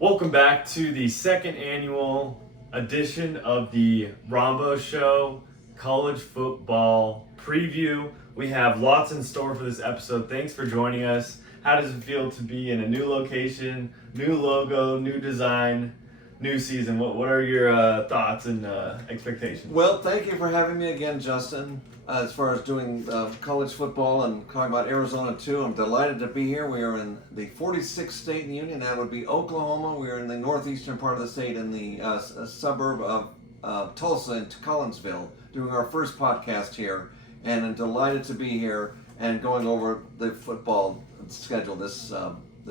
Welcome back to the second annual edition of the Rombough Show College Football Preview. We have lots in store for this episode. Thanks for joining us. How does it feel to be in a new location, new logo, new design, new season? What are your thoughts and expectations? Well, thank you for having me again, Justin. As far as doing college football and talking about Arizona too, I'm delighted to be here. We are in the 46th state in the union. That would be Oklahoma. We are in the northeastern part of the state in the suburb of Tulsa and Collinsville, doing our first podcast here. And I'm delighted to be here and going over the football schedule this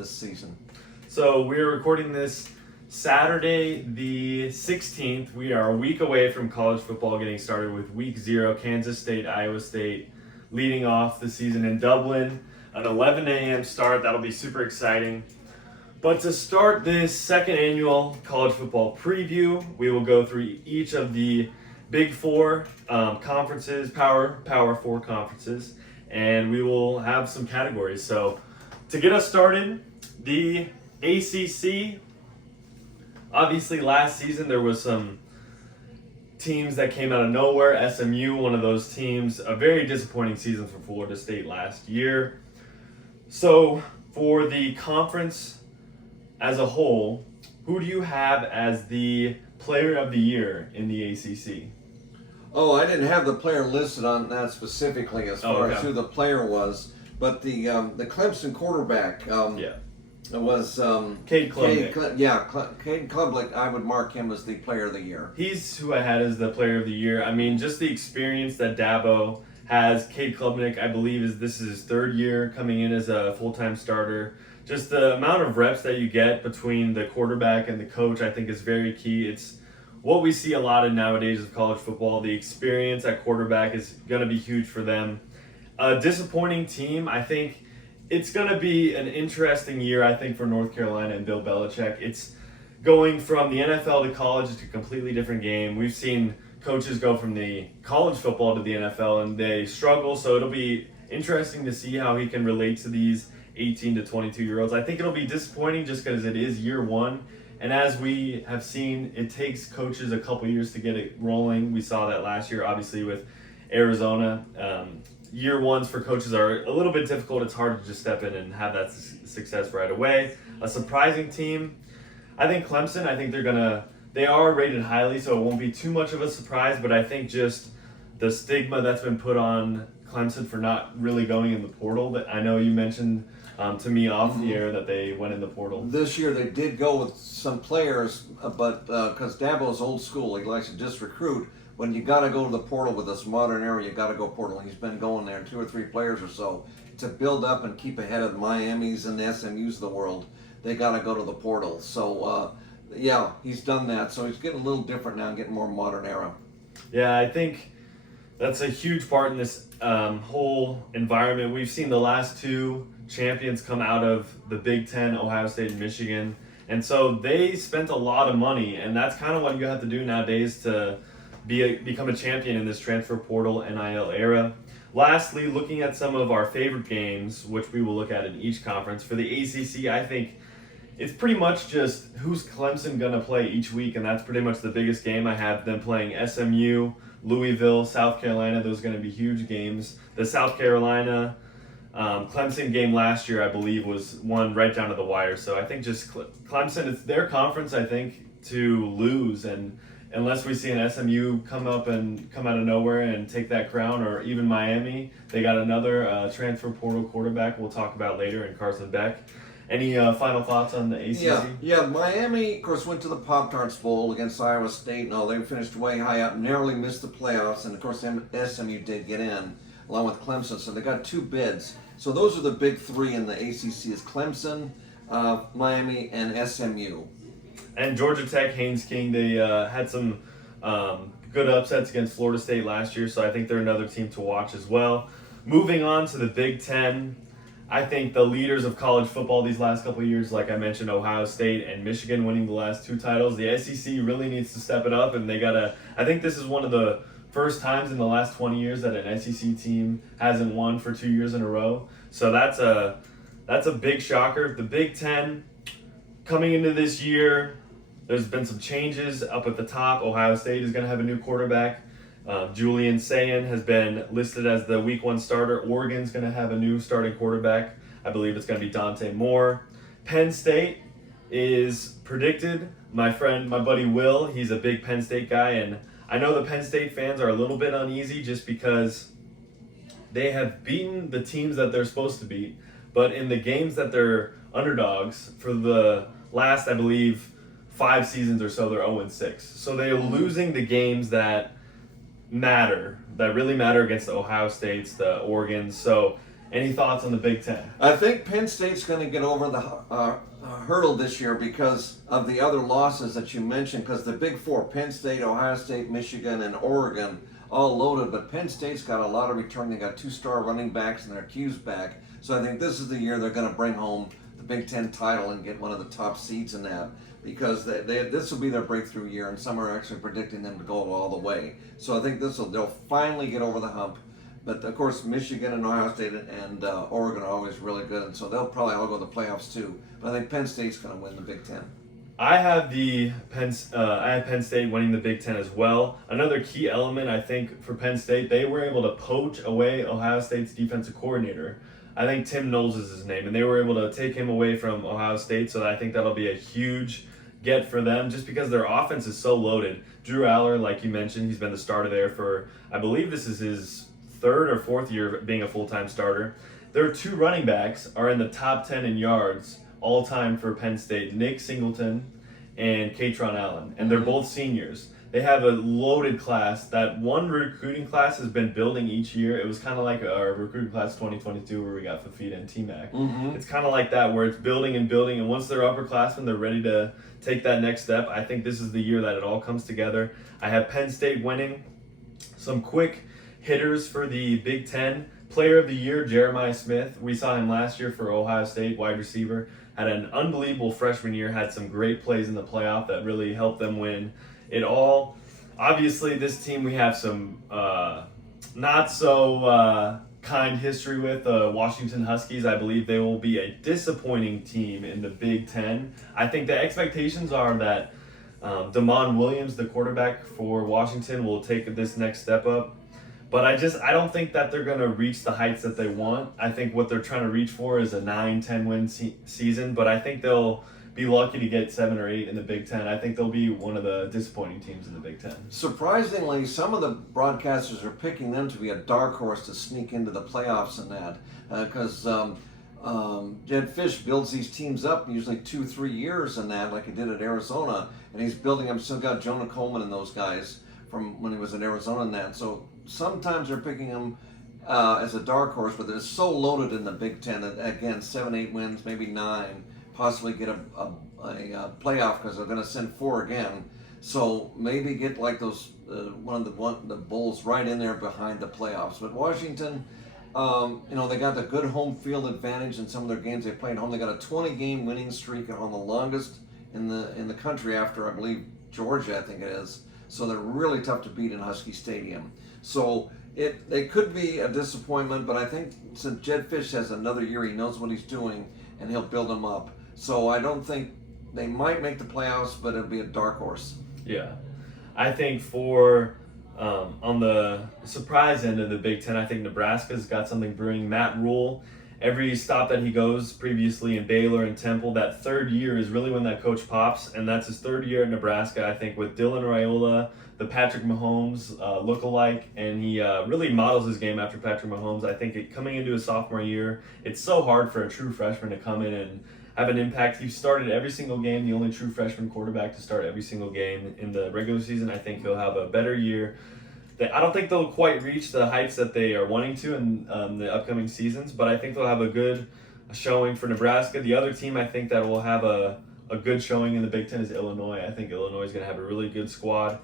season. So we're recording this Saturday the 16th. We are a week away from college football getting started with week 0, Kansas State, Iowa State leading off the season in Dublin. An 11 a.m. start. That'll be super exciting. But to start this second annual college football preview, we will go through each of the Big Four conferences, Power 4 conferences, and we will have some categories. So to get us started, the ACC. Obviously, last season there was some teams that came out of nowhere. SMU, one of those teams. A very disappointing season for Florida State last year. So, for the conference as a whole, who do you have as the player of the year in the ACC? Oh, I didn't have the player listed on that specifically as far as who the player was, but the Clemson quarterback. It was Cade Klubnik. Cade Klubnik. I would mark him as the player of the year. He's who I had as the player of the year. I mean, just the experience that Dabo has. Cade Klubnik, I believe, this is his third year coming in as a full-time starter. Just the amount of reps that you get between the quarterback and the coach, I think, is very key. It's what we see a lot in nowadays of college football. The experience at quarterback is going to be huge for them. A disappointing team, I think. It's going to be an interesting year, I think, for North Carolina and Bill Belichick. It's going from the NFL to college. It's a completely different game. We've seen coaches go from the college football to the NFL, and they struggle. So it'll be interesting to see how he can relate to these 18 to 22-year-olds. I think it'll be disappointing just because it is year one. And as we have seen, it takes coaches a couple years to get it rolling. We saw that last year, obviously, with Arizona. Year ones for coaches are a little bit difficult. It's hard to just step in and have that success right away. A surprising team, I think Clemson. I think they are rated highly, so it won't be too much of a surprise. But I think just the stigma that's been put on Clemson for not really going in the portal. That I know you mentioned to me off the air that they went in the portal. This year they did go with some players, but because Dabo's old school, he likes to just recruit. When you got to go to the portal with this modern era, you got to go portal. He's been going there, 2 or 3 players or so, to build up and keep ahead of the Miamis and the SMUs of the world. They got to go to the portal. So, he's done that. So he's getting a little different now, getting more modern era. Yeah, I think that's a huge part in this whole environment. We've seen the last 2 champions come out of the Big Ten, Ohio State and Michigan. And so they spent a lot of money, and that's kind of what you have to do nowadays to become a champion in this transfer portal NIL era. Lastly, looking at some of our favorite games, which we will look at in each conference. For the ACC, I think it's pretty much just who's Clemson going to play each week, and that's pretty much the biggest game. I have them playing SMU, Louisville, South Carolina. Those are going to be huge games. The South Carolina Clemson game last year, I believe, was one right down to the wire. So I think just Clemson, it's their conference, I think, to lose, and unless we see an SMU come out of nowhere and take that crown, or even Miami, they got another transfer portal quarterback we'll talk about later in Carson Beck. Any final thoughts on the ACC? Yeah. Miami, of course, went to the Pop-Tarts Bowl against Iowa State. No, they finished way high up, narrowly missed the playoffs, and of course SMU did get in, along with Clemson. So they got 2 bids. So those are the big 3 in the ACC: is Clemson, Miami, and SMU. And Georgia Tech, Haynes King, they had some good upsets against Florida State last year, so I think they're another team to watch as well. Moving on to the Big Ten, I think the leaders of college football these last couple of years, like I mentioned, Ohio State and Michigan winning the last 2 titles. The SEC really needs to step it up, and I think this is one of the first times in the last 20 years that an SEC team hasn't won for 2 years in a row. So that's a big shocker. The Big Ten, coming into this year, there's been some changes up at the top. Ohio State is going to have a new quarterback. Julian Sayin has been listed as the week 1 starter. Oregon's going to have a new starting quarterback. I believe it's going to be Dante Moore. Penn State is predicted. My buddy Will, he's a big Penn State guy, and I know the Penn State fans are a little bit uneasy just because they have beaten the teams that they're supposed to beat, but in the games that they're underdogs for the last, I believe, 5 seasons or so, they're 0-6. So they're losing the games that really matter against the Ohio States, the Oregons. So any thoughts on the Big Ten? I think Penn State's going to get over the hurdle this year because of the other losses that you mentioned, because the Big Four, Penn State, Ohio State, Michigan, and Oregon, all loaded, but Penn State's got a lot of return. They got 2-star running backs and their Q's back. So I think this is the year they're going to bring home the Big Ten title and get one of the top seeds in that, because this will be their breakthrough year, and some are actually predicting them to go all the way. So I think they'll finally get over the hump. But of course, Michigan and Ohio State and Oregon are always really good, and so they'll probably all go to the playoffs too. But I think Penn State's going to win the Big Ten. I have Penn State winning the Big Ten as well. Another key element, I think, for Penn State, they were able to poach away Ohio State's defensive coordinator. I think Tim Knowles is his name, and they were able to take him away from Ohio State, so I think that'll be a huge get for them just because their offense is so loaded. Drew Aller, like you mentioned, he's been the starter there for, I believe this is his 3rd or 4th year being a full-time starter. Their 2 running backs are in the top 10 in yards all-time for Penn State, Nick Singleton and Katron Allen, and they're both seniors. They have a loaded class. That one recruiting class has been building each year. It was kind of like our recruiting class 2022 where we got Fafita and T-Mac. It's kind of like that where it's building and building, and once they're upperclassmen, they're ready to take that next step. I think this is the year that it all comes together. I have Penn State winning. Some quick hitters for the Big Ten. Player of the Year, Jeremiah Smith. We saw him last year for Ohio State, wide receiver. Had an unbelievable freshman year, had some great plays in the playoff that really helped them win it all. Obviously, this team we have some not so kind history with. Washington Huskies, I believe they will be a disappointing team in the Big Ten. I think the expectations are that Damon Williams, the quarterback for Washington, will take this next step up. But I don't think that they're going to reach the heights that they want. I think what they're trying to reach for is a 9-10 win season, but I think they'll be lucky to get 7 or 8 in the Big Ten. I think they'll be one of the disappointing teams in the Big Ten. Surprisingly, some of the broadcasters are picking them to be a dark horse to sneak into the playoffs in that, because Jed Fish builds these teams up usually 2-3 years in that, like he did at Arizona, and he's building them. Still got Jonah Coleman and those guys from when he was in Arizona in that. So sometimes they're picking him as a dark horse, but they're so loaded in the Big Ten that, again, 7-8 wins, maybe 9, possibly get a playoff because they're going to send 4 again. So maybe get like those one of the Bulls right in there behind the playoffs. But Washington, they got the good home field advantage in some of their games they played at home. They got a 20-game winning streak on the longest in the country after, I believe, Georgia, I think it is. So they're really tough to beat in Husky Stadium. So they could be a disappointment, but I think since Jed Fish has another year, he knows what he's doing, and he'll build them up. So I don't think they might make the playoffs, but it'll be a dark horse. Yeah. I think for on the surprise end of the Big Ten, I think Nebraska's got something brewing. Matt Rule, every stop that he goes previously in Baylor and Temple, that 3rd year is really when that coach pops, and that's his 3rd year at Nebraska. I think with Dylan Raiola, the Patrick Mahomes look-alike, and he really models his game after Patrick Mahomes. I think coming into his sophomore year, it's so hard for a true freshman to come in and have an impact. He started every single game, the only true freshman quarterback to start every single game in the regular season. I think he'll have a better year. I don't think they'll quite reach the heights that they are wanting to in the upcoming seasons, but I think they'll have a good showing for Nebraska. The other team I think that will have a good showing in the Big Ten is Illinois. I think Illinois is going to have a really good squad.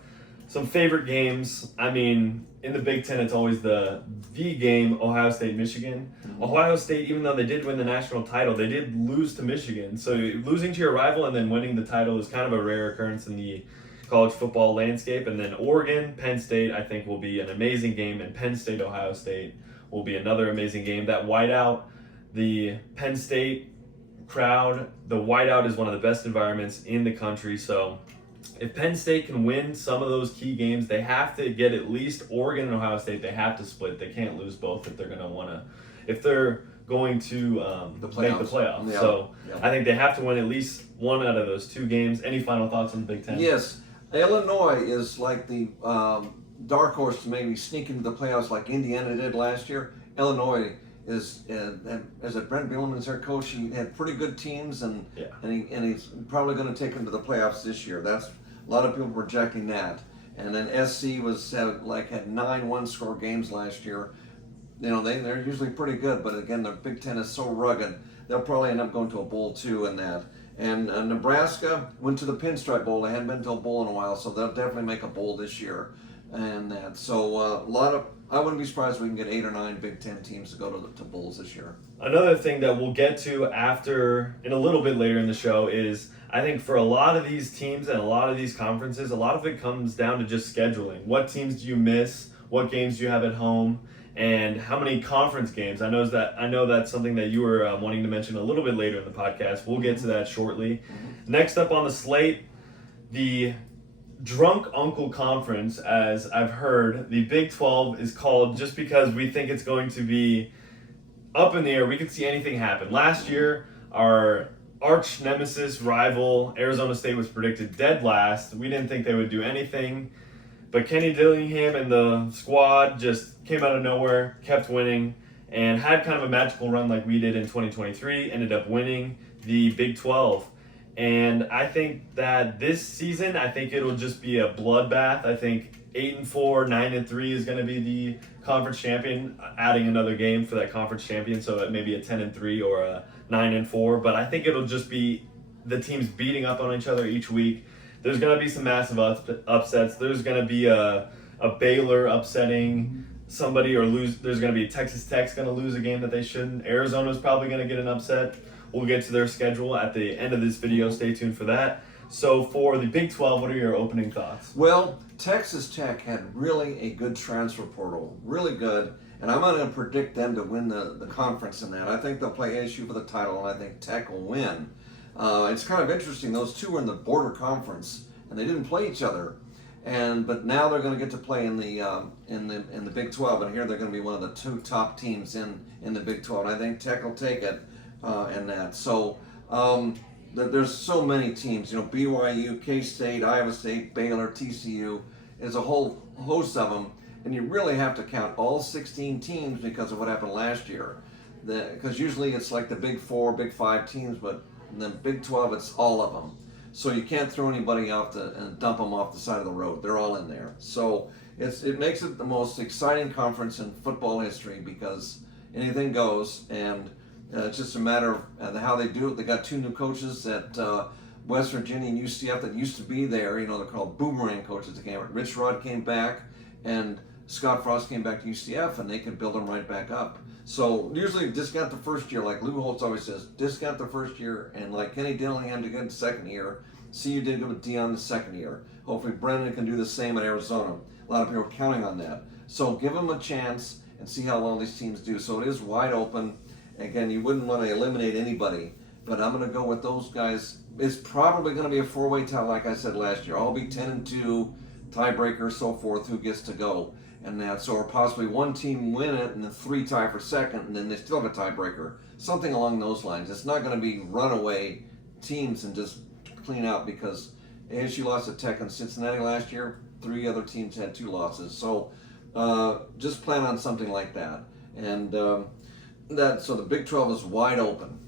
Some favorite games, I mean, in the Big Ten, it's always the game, Ohio State, Michigan. Ohio State, even though they did win the national title, they did lose to Michigan. So losing to your rival and then winning the title is kind of a rare occurrence in the college football landscape. And then Oregon, Penn State, I think will be an amazing game, and Penn State, Ohio State will be another amazing game. That whiteout, the Penn State crowd. The whiteout is one of the best environments in the country. So if Penn State can win some of those key games, they have to get at least Oregon and Ohio State. They have to split. They can't lose both if they're going to want to. If they're going to make the playoffs. Yeah. So Yeah. I think they have to win at least one out of those two games. Any final thoughts on the Big Ten? Yes, Illinois is like the dark horse to maybe sneak into the playoffs like Indiana did last year. Illinois is, as a Brent Bielema's their coach, he had pretty good teams, and he's probably going to take them to the playoffs this year. That's a lot of people projecting that. And then SC had 9 one-score games last year. You know, they're usually pretty good, but again, the Big Ten is so rugged, they'll probably end up going to a bowl too in that. And Nebraska went to the Pinstripe Bowl. They hadn't been to a bowl in a while, so they'll definitely make a bowl this year. And that, so I wouldn't be surprised if we can get 8 or 9 Big Ten teams to go to bowls this year. Another thing that we'll get to in a little bit later in the show is, I think for a lot of these teams and a lot of these conferences, a lot of it comes down to just scheduling. What teams do you miss? What games do you have at home? And how many conference games? I know that's something that you were wanting to mention a little bit later in the podcast. We'll get to that shortly. Mm-hmm. Next up on the slate, the Drunk Uncle Conference, as I've heard. The Big 12 is called just because we think it's going to be up in the air. We could see anything happen. Last year, our arch nemesis rival, Arizona State, was predicted dead last. We didn't think they would do anything. But Kenny Dillingham and the squad just came out of nowhere, kept winning, and had kind of a magical run like we did in 2023, ended up winning the Big 12. And I think that this season, I think it'll just be a bloodbath. I think 8-4, 9-3 is going to be the conference champion, adding another game for that conference champion, so that maybe a 10-3 or a 9-4. But I think it'll just be the teams beating up on each other each week. There's going to be some massive upsets. There's going to be a Baylor upsetting somebody or lose. There's going to be Texas Tech's going to lose a game that they shouldn't. Arizona's probably going to get an upset. We'll get to their schedule at the end of this video. Stay tuned for that. So for the Big 12, what are your opening thoughts? Well, Texas Tech had really a good transfer portal, really good. And I'm not going to predict them to win the conference in that. I think they'll play ASU for the title, and I think Tech will win. It's kind of interesting. Those two were in the border conference, and they didn't play each other. But now they're going to get to play in the Big 12, and here they're going to be one of the 2 top teams in the Big 12. And I think Tech will take it in that. So there's so many teams. You know, BYU, K-State, Iowa State, Baylor, TCU. There's a whole host of them, and you really have to count all 16 teams because of what happened last year. Because usually it's like the Big 4, Big 5 teams, but in the Big 12, it's all of them. So you can't throw anybody off and dump them off the side of the road. They're all in there. So it makes it the most exciting conference in football history because anything goes, and it's just a matter of how they do it. They got 2 new coaches at West Virginia and UCF that used to be there. You know, they're called boomerang coaches. Rich Rod came back, and Scott Frost came back to UCF, and they can build them right back up. So usually discount the first year, like Lou Holtz always says, discount the first year, and like Kenny Dillingham did good the second year. See, you did good with Deion the second year. Hopefully Brendan can do the same at Arizona. A lot of people are counting on that. So give them a chance and see how well these teams do. So it is wide open. Again, you wouldn't want to eliminate anybody, but I'm going to go with those guys. It's probably going to be a 4-way tie, like I said last year. I'll be 10-2, tiebreaker, so forth, who gets to go. And that, so or possibly one team win it and then 3 tie for second, and then they still have a tiebreaker. Something along those lines. It's not going to be runaway teams and just clean out because ASU lost to Tech and Cincinnati last year. 3 other teams had 2 losses. So just plan on something like that. And so the Big 12 is wide open.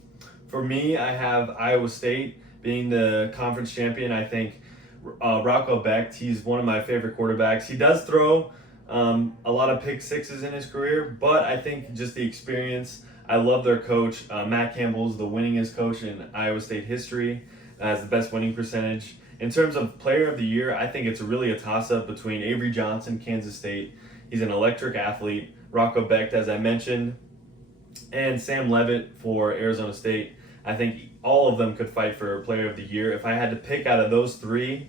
For me, I have Iowa State being the conference champion. I think Rocco Becht, he's one of my favorite quarterbacks. He does throw a lot of pick sixes in his career, but I think just the experience. I love their coach. Matt Campbell's the winningest coach in Iowa State history, has the best winning percentage. In terms of player of the year, I think it's really a toss-up between Avery Johnson, Kansas State. He's an electric athlete. Rocco Becht, as I mentioned, and Sam Levitt for Arizona State. I think all of them could fight for player of the year. If I had to pick out of those 3,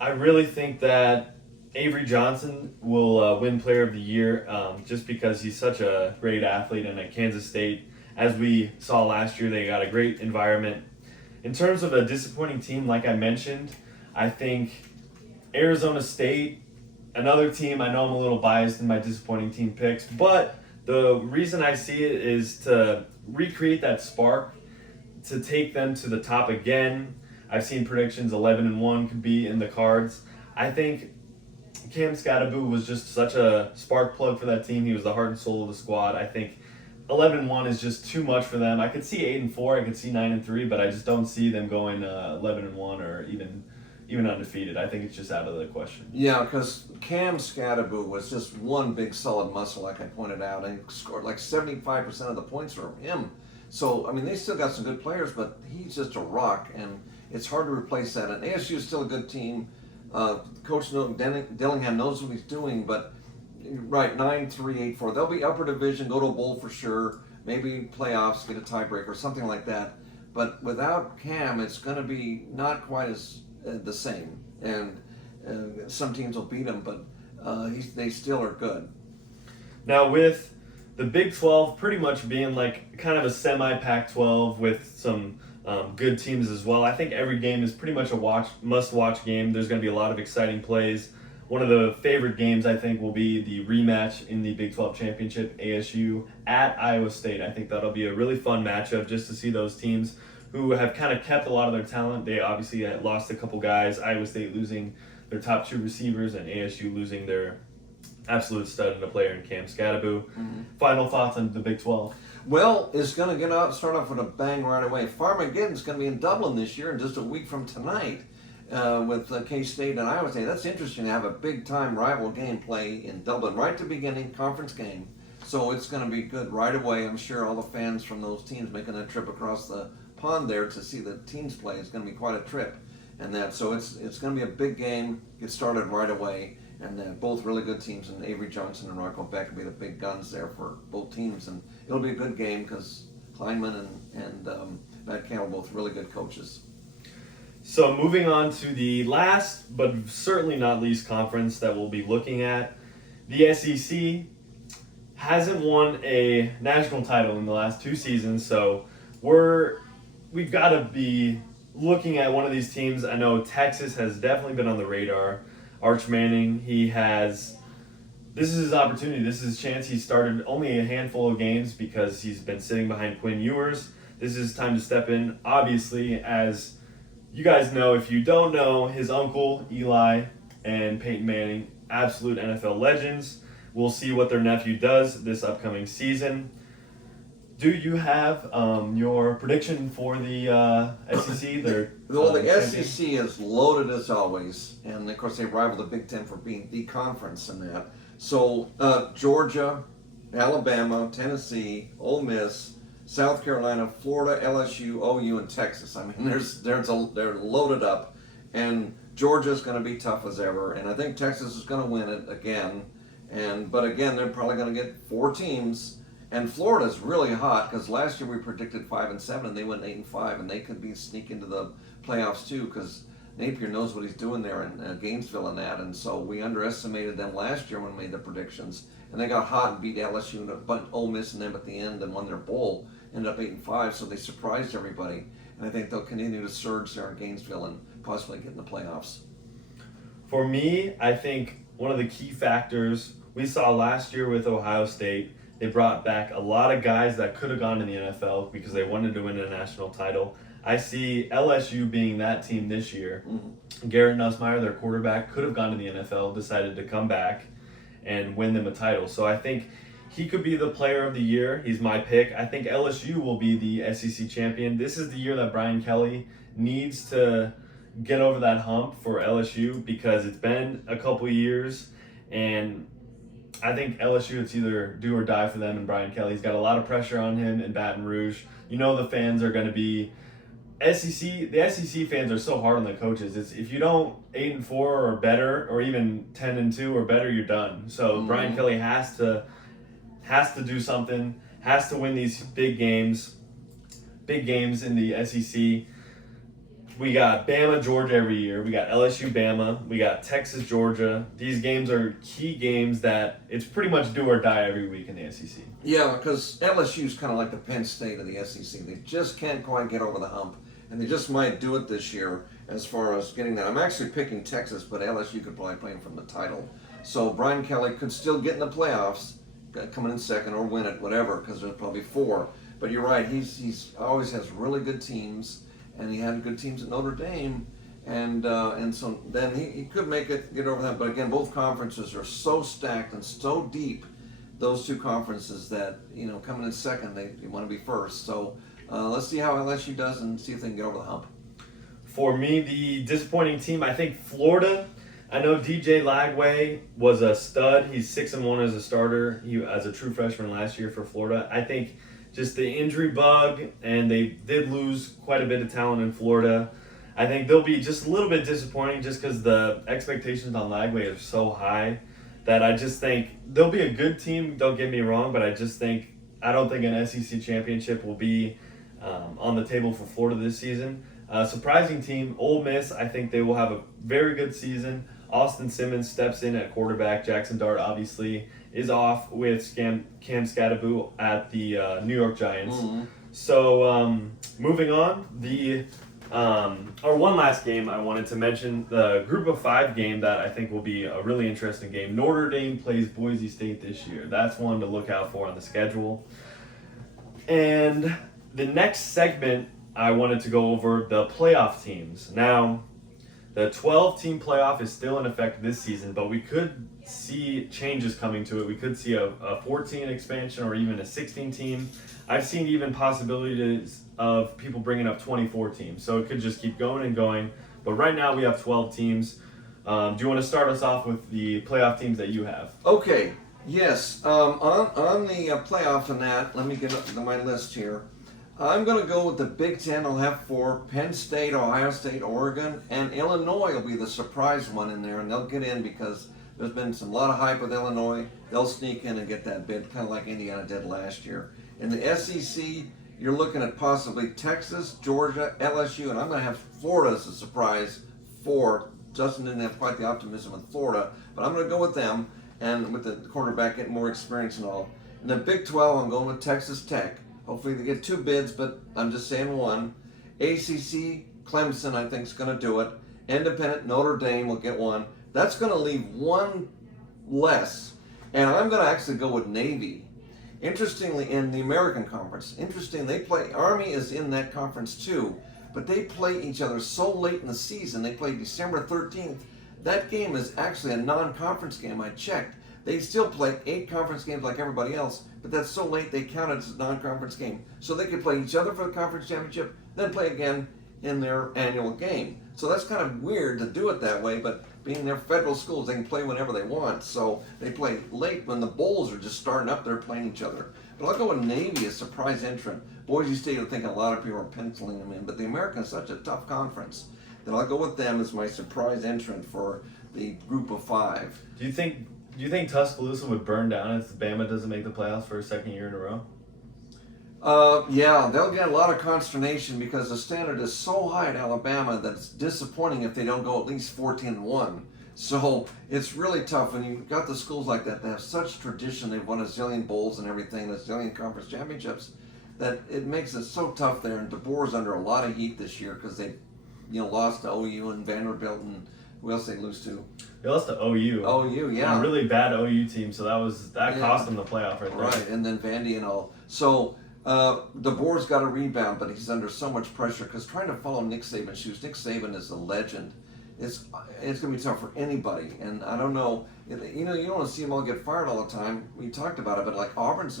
I really think that Avery Johnson will win player of the year just because he's such a great athlete, and at Kansas State, as we saw last year, they got a great environment. In terms of a disappointing team, like I mentioned, I think Arizona State, another team. I know I'm a little biased in my disappointing team picks, but the reason I see it is to recreate that spark, to take them to the top again. I've seen predictions 11-1 could be in the cards. I think Cam Scadaboo was just such a spark plug for that team. He was the heart and soul of the squad. I think 11-1 is just too much for them. I could see 8-4, I could see 9-3, but I just don't see them going 11-1 or even undefeated. I think it's just out of the question. Yeah, because Cam Scadaboo was just one big solid muscle, like I pointed out, and scored like 75% of the points from him. So, I mean, they still got some good players, but he's just a rock, and it's hard to replace that. And ASU is still a good team. Coach Dillingham knows what he's doing, but right, 9-3, 8-4. They'll be upper division, go to a bowl for sure, maybe playoffs, get a tiebreaker, something like that. But without Cam, it's going to be not quite as the same. And some teams will beat him, but they still are good. Now, with the Big 12 pretty much being like kind of a semi-Pac-12 with some good teams as well, I think every game is pretty much a must-watch game. There's going to be a lot of exciting plays. One of the favorite games, I think, will be the rematch in the Big 12 Championship, ASU at Iowa State. I think that'll be a really fun matchup just to see those teams who have kind of kept a lot of their talent. They obviously had lost a couple guys, Iowa State losing their top 2 receivers and ASU losing their absolute stud in a player in Cam Scadaboo. Mm-hmm. Final thoughts on the Big 12? Well, it's going to start off with a bang right away. Farmageddon's going to be in Dublin this year in just a week from tonight with K-State and Iowa State. That's interesting to have a big-time rival game play in Dublin right at the beginning, conference game. So it's going to be good right away. I'm sure all the fans from those teams making a trip across the pond there to see the teams play is going to be quite a trip. So it's going to be a big game, get started right away. And both really good teams, and Avery Johnson and Rocco Beck will be the big guns there for both teams. And it'll be a good game because Kleinman and Matt Campbell are both really good coaches. So moving on to the last, but certainly not least conference that we'll be looking at, the SEC hasn't won a national title in the last 2 seasons. So we've got to be looking at one of these teams. I know Texas has definitely been on the radar. Arch Manning, this is his opportunity. This is his chance. He started only a handful of games because he's been sitting behind Quinn Ewers. This is his time to step in. Obviously, as you guys know, if you don't know, his uncle, Eli, and Peyton Manning, absolute NFL legends. We'll see what their nephew does this upcoming season. Do you have your prediction for the SEC? The SEC is loaded as always, and of course they rival the Big Ten for being the conference in that. So Georgia, Alabama, Tennessee, Ole Miss, South Carolina, Florida, LSU, OU, and Texas. I mean, they're loaded up, and Georgia's going to be tough as ever, and I think Texas is going to win it again. But again, they're probably going to get 4 teams. And Florida's really hot because last year we predicted 5-7 and they went 8-5, and they could be sneak into the playoffs too because Napier knows what he's doing there in Gainesville and that. And so we underestimated them last year when we made the predictions, and they got hot and beat LSU and Ole Miss and them at the end and won their bowl. Ended up 8-5, so they surprised everybody. And I think they'll continue to surge there in Gainesville and possibly get in the playoffs. For me, I think one of the key factors we saw last year with Ohio State. They brought back a lot of guys that could have gone to the NFL because they wanted to win a national title. I see LSU being that team this year. Mm-hmm. Garrett Nussmeier, their quarterback, could have gone to the NFL, decided to come back and win them a title. So I think he could be the player of the year. He's my pick. I think LSU will be the SEC champion. This is the year that Brian Kelly needs to get over that hump for LSU because it's been a couple years, and I think LSU, it's either do or die for them and Brian Kelly's got a lot of pressure on him in Baton Rouge. You know the fans are going to be the SEC fans are so hard on the coaches. It's if you don't 8-4 or better, or even 10-2 or better, you're done. So Brian Kelly has to do something, has to win these big games in the SEC. we got Bama, Georgia every year. We got LSU, Bama. We got Texas, Georgia. These games are key games that it's pretty much do or die every week in the SEC. Yeah, because LSU's kind of like the Penn State of the SEC. They just can't quite get over the hump, and they just might do it this year as far as getting that. I'm actually picking Texas, but LSU could probably play them from the title. So Brian Kelly could still get in the playoffs, coming in second or win it, whatever, because there's probably 4. But you're right, he's always has really good teams, and he had good teams at Notre Dame, and so then he could get over that. But again, both conferences are so stacked and so deep, those two conferences, that coming in second, they want to be first. So let's see how LSU does and see if they can get over the hump. For me, the disappointing team, I think Florida. I know DJ Lagway was a stud. He's 6-1 as a starter. He as a true freshman last year for Florida. I think just the injury bug, and they did lose quite a bit of talent in Florida. I think they'll be just a little bit disappointing just because the expectations on Lagway are so high that I just think they'll be a good team. Don't get me wrong, but I don't think an SEC championship will be on the table for Florida this season. Surprising team, Ole Miss. I think they will have a very good season. Austin Simmons steps in at quarterback. Jackson Dart obviously is off with Cam Scadaboo at the New York Giants. Mm-hmm. So moving on, one last game I wanted to mention, the Group of 5 game that I think will be a really interesting game. Notre Dame plays Boise State this year. That's one to look out for on the schedule. And the next segment, I wanted to go over the playoff teams. Now, the 12-team playoff is still in effect this season, but we could see changes coming to it. We could see a 14 expansion or even a 16 team. I've seen even possibilities of people bringing up 24 teams, so it could just keep going and going. But right now we have 12 teams. Do you want to start us off with the playoff teams that you have? Okay, yes. On the playoff and that, let me get up to my list here. I'm going to go with the Big Ten. I'll have 4. Penn State, Ohio State, Oregon, and Illinois will be the surprise one in there, and they'll get in because there's been a lot of hype with Illinois. They'll sneak in and get that bid, kind of like Indiana did last year. In the SEC, you're looking at possibly Texas, Georgia, LSU, and I'm going to have Florida as a surprise 4. Justin didn't have quite the optimism with Florida, but I'm going to go with them, and with the quarterback getting more experience and all. In the Big 12, I'm going with Texas Tech. Hopefully they get 2 bids, but I'm just saying 1. ACC, Clemson, I think is going to do it. Independent, Notre Dame will get 1. That's going to leave 1 less. And I'm going to actually go with Navy. Interestingly, in the American Conference, they play, Army is in that conference too, but they play each other so late in the season. They play December 13th. That game is actually a non-conference game. I checked. They still play 8 conference games like everybody else, but that's so late they count it as a non-conference game. So they could play each other for the conference championship, then play again in their annual game. So that's kind of weird to do it that way, but being they're federal schools, they can play whenever they want. So they play late when the bowls are just starting up, they're playing each other. But I'll go with Navy, a surprise entrant. Boise State, I think a lot of people are penciling them in, but the American is such a tough conference that I'll go with them as my surprise entrant for the Group of 5. Do you think Tuscaloosa would burn down if Bama doesn't make the playoffs for a second year in a row? Yeah, they'll get a lot of consternation because the standard is so high at Alabama that it's disappointing if they don't go at least 14-1. So it's really tough when you've got the schools like that. They have such tradition. They've won a zillion bowls and everything, a zillion conference championships, that it makes it so tough there. And DeBoer's under a lot of heat this year because they, lost to OU and Vanderbilt, and who else they lose to? They lost to OU. OU, yeah. A really bad OU team, so that cost them the playoff right there. Right, and then Vandy and all. So DeBoer's got a rebound, but he's under so much pressure because trying to follow Nick Saban's shoes. Nick Saban is a legend. It's going to be tough for anybody, and I don't know. You don't want to see them all get fired all the time. We talked about it, but like Auburn's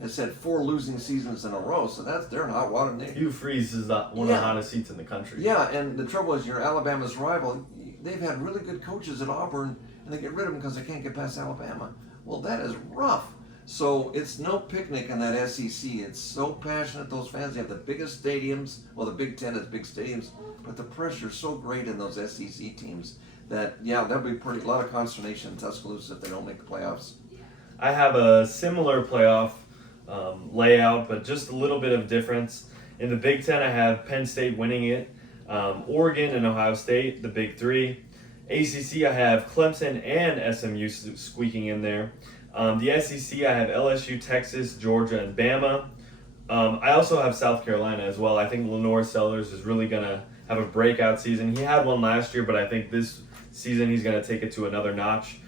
has had 4 losing seasons in a row, so they're in hot water. Hugh Freeze is one of the hottest seats in the country. Yeah, and the trouble is, you're Alabama's rival. They've had really good coaches at Auburn, and they get rid of them because they can't get past Alabama. Well, that is rough. So it's no picnic in that SEC. It's so passionate, those fans. They have the biggest stadiums. Well, the Big Ten has big stadiums, but the pressure's so great in those SEC teams that, there'll be a lot of consternation in Tuscaloosa if they don't make the playoffs. I have a similar playoff layout, but just a little bit of difference. In the Big Ten, I have Penn State winning it. Oregon and Ohio State, the big three. ACC, I have Clemson and SMU squeaking in there. The SEC, I have LSU, Texas, Georgia, and Bama. I also have South Carolina as well. I think Lenore Sellers is really going to have a breakout season. He had one last year, but I think this season he's going to take it to another notch.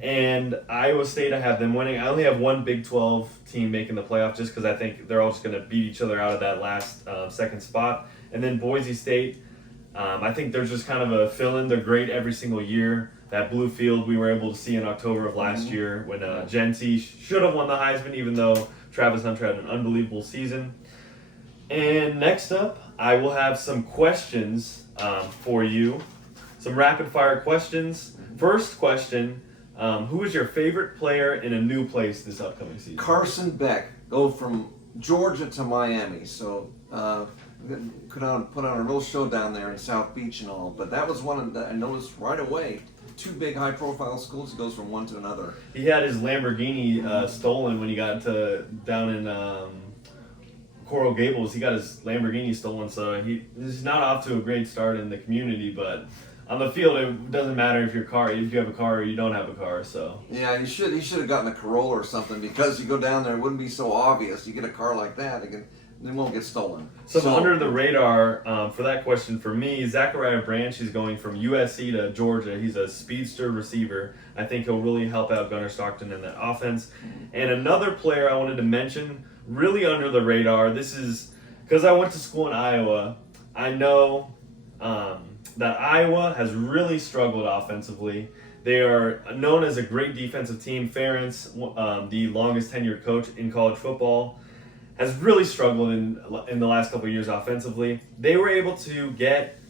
And Iowa State, I have them winning. I only have one Big 12 team making the playoff just because I think they're all just going to beat each other out of that last second spot. And then Boise State, I think they're just kind of a fill-in. They're great every single year. That blue field we were able to see in October of last year when Genty should have won the Heisman, even though Travis Hunter had an unbelievable season. And next up, I will have some questions for you. Some rapid-fire questions. First question, who is your favorite player in a new place this upcoming season? Carson Beck. Go from Georgia to Miami. So put on a real show down there in South Beach and all. But that was one that I noticed right away. Two big high-profile schools. He goes from one to another. He had his Lamborghini stolen when he got down in Coral Gables. He got his Lamborghini stolen, so he's not off to a great start in the community. But on the field, it doesn't matter if you have a car or you don't have a car. So yeah, he should have gotten a Corolla or something because you go down there, it wouldn't be so obvious. You get a car like that, it won't get stolen. So under the radar for that question for me, Zachariah Branch, he's going from USC to Georgia. He's a speedster receiver. I think he'll really help out Gunnar Stockton in that offense. And another player I wanted to mention, really under the radar, this is because I went to school in Iowa. I know that Iowa has really struggled offensively. They are known as a great defensive team. Ferentz, the longest tenured coach in college football, has really struggled in the last couple of years offensively. They were able to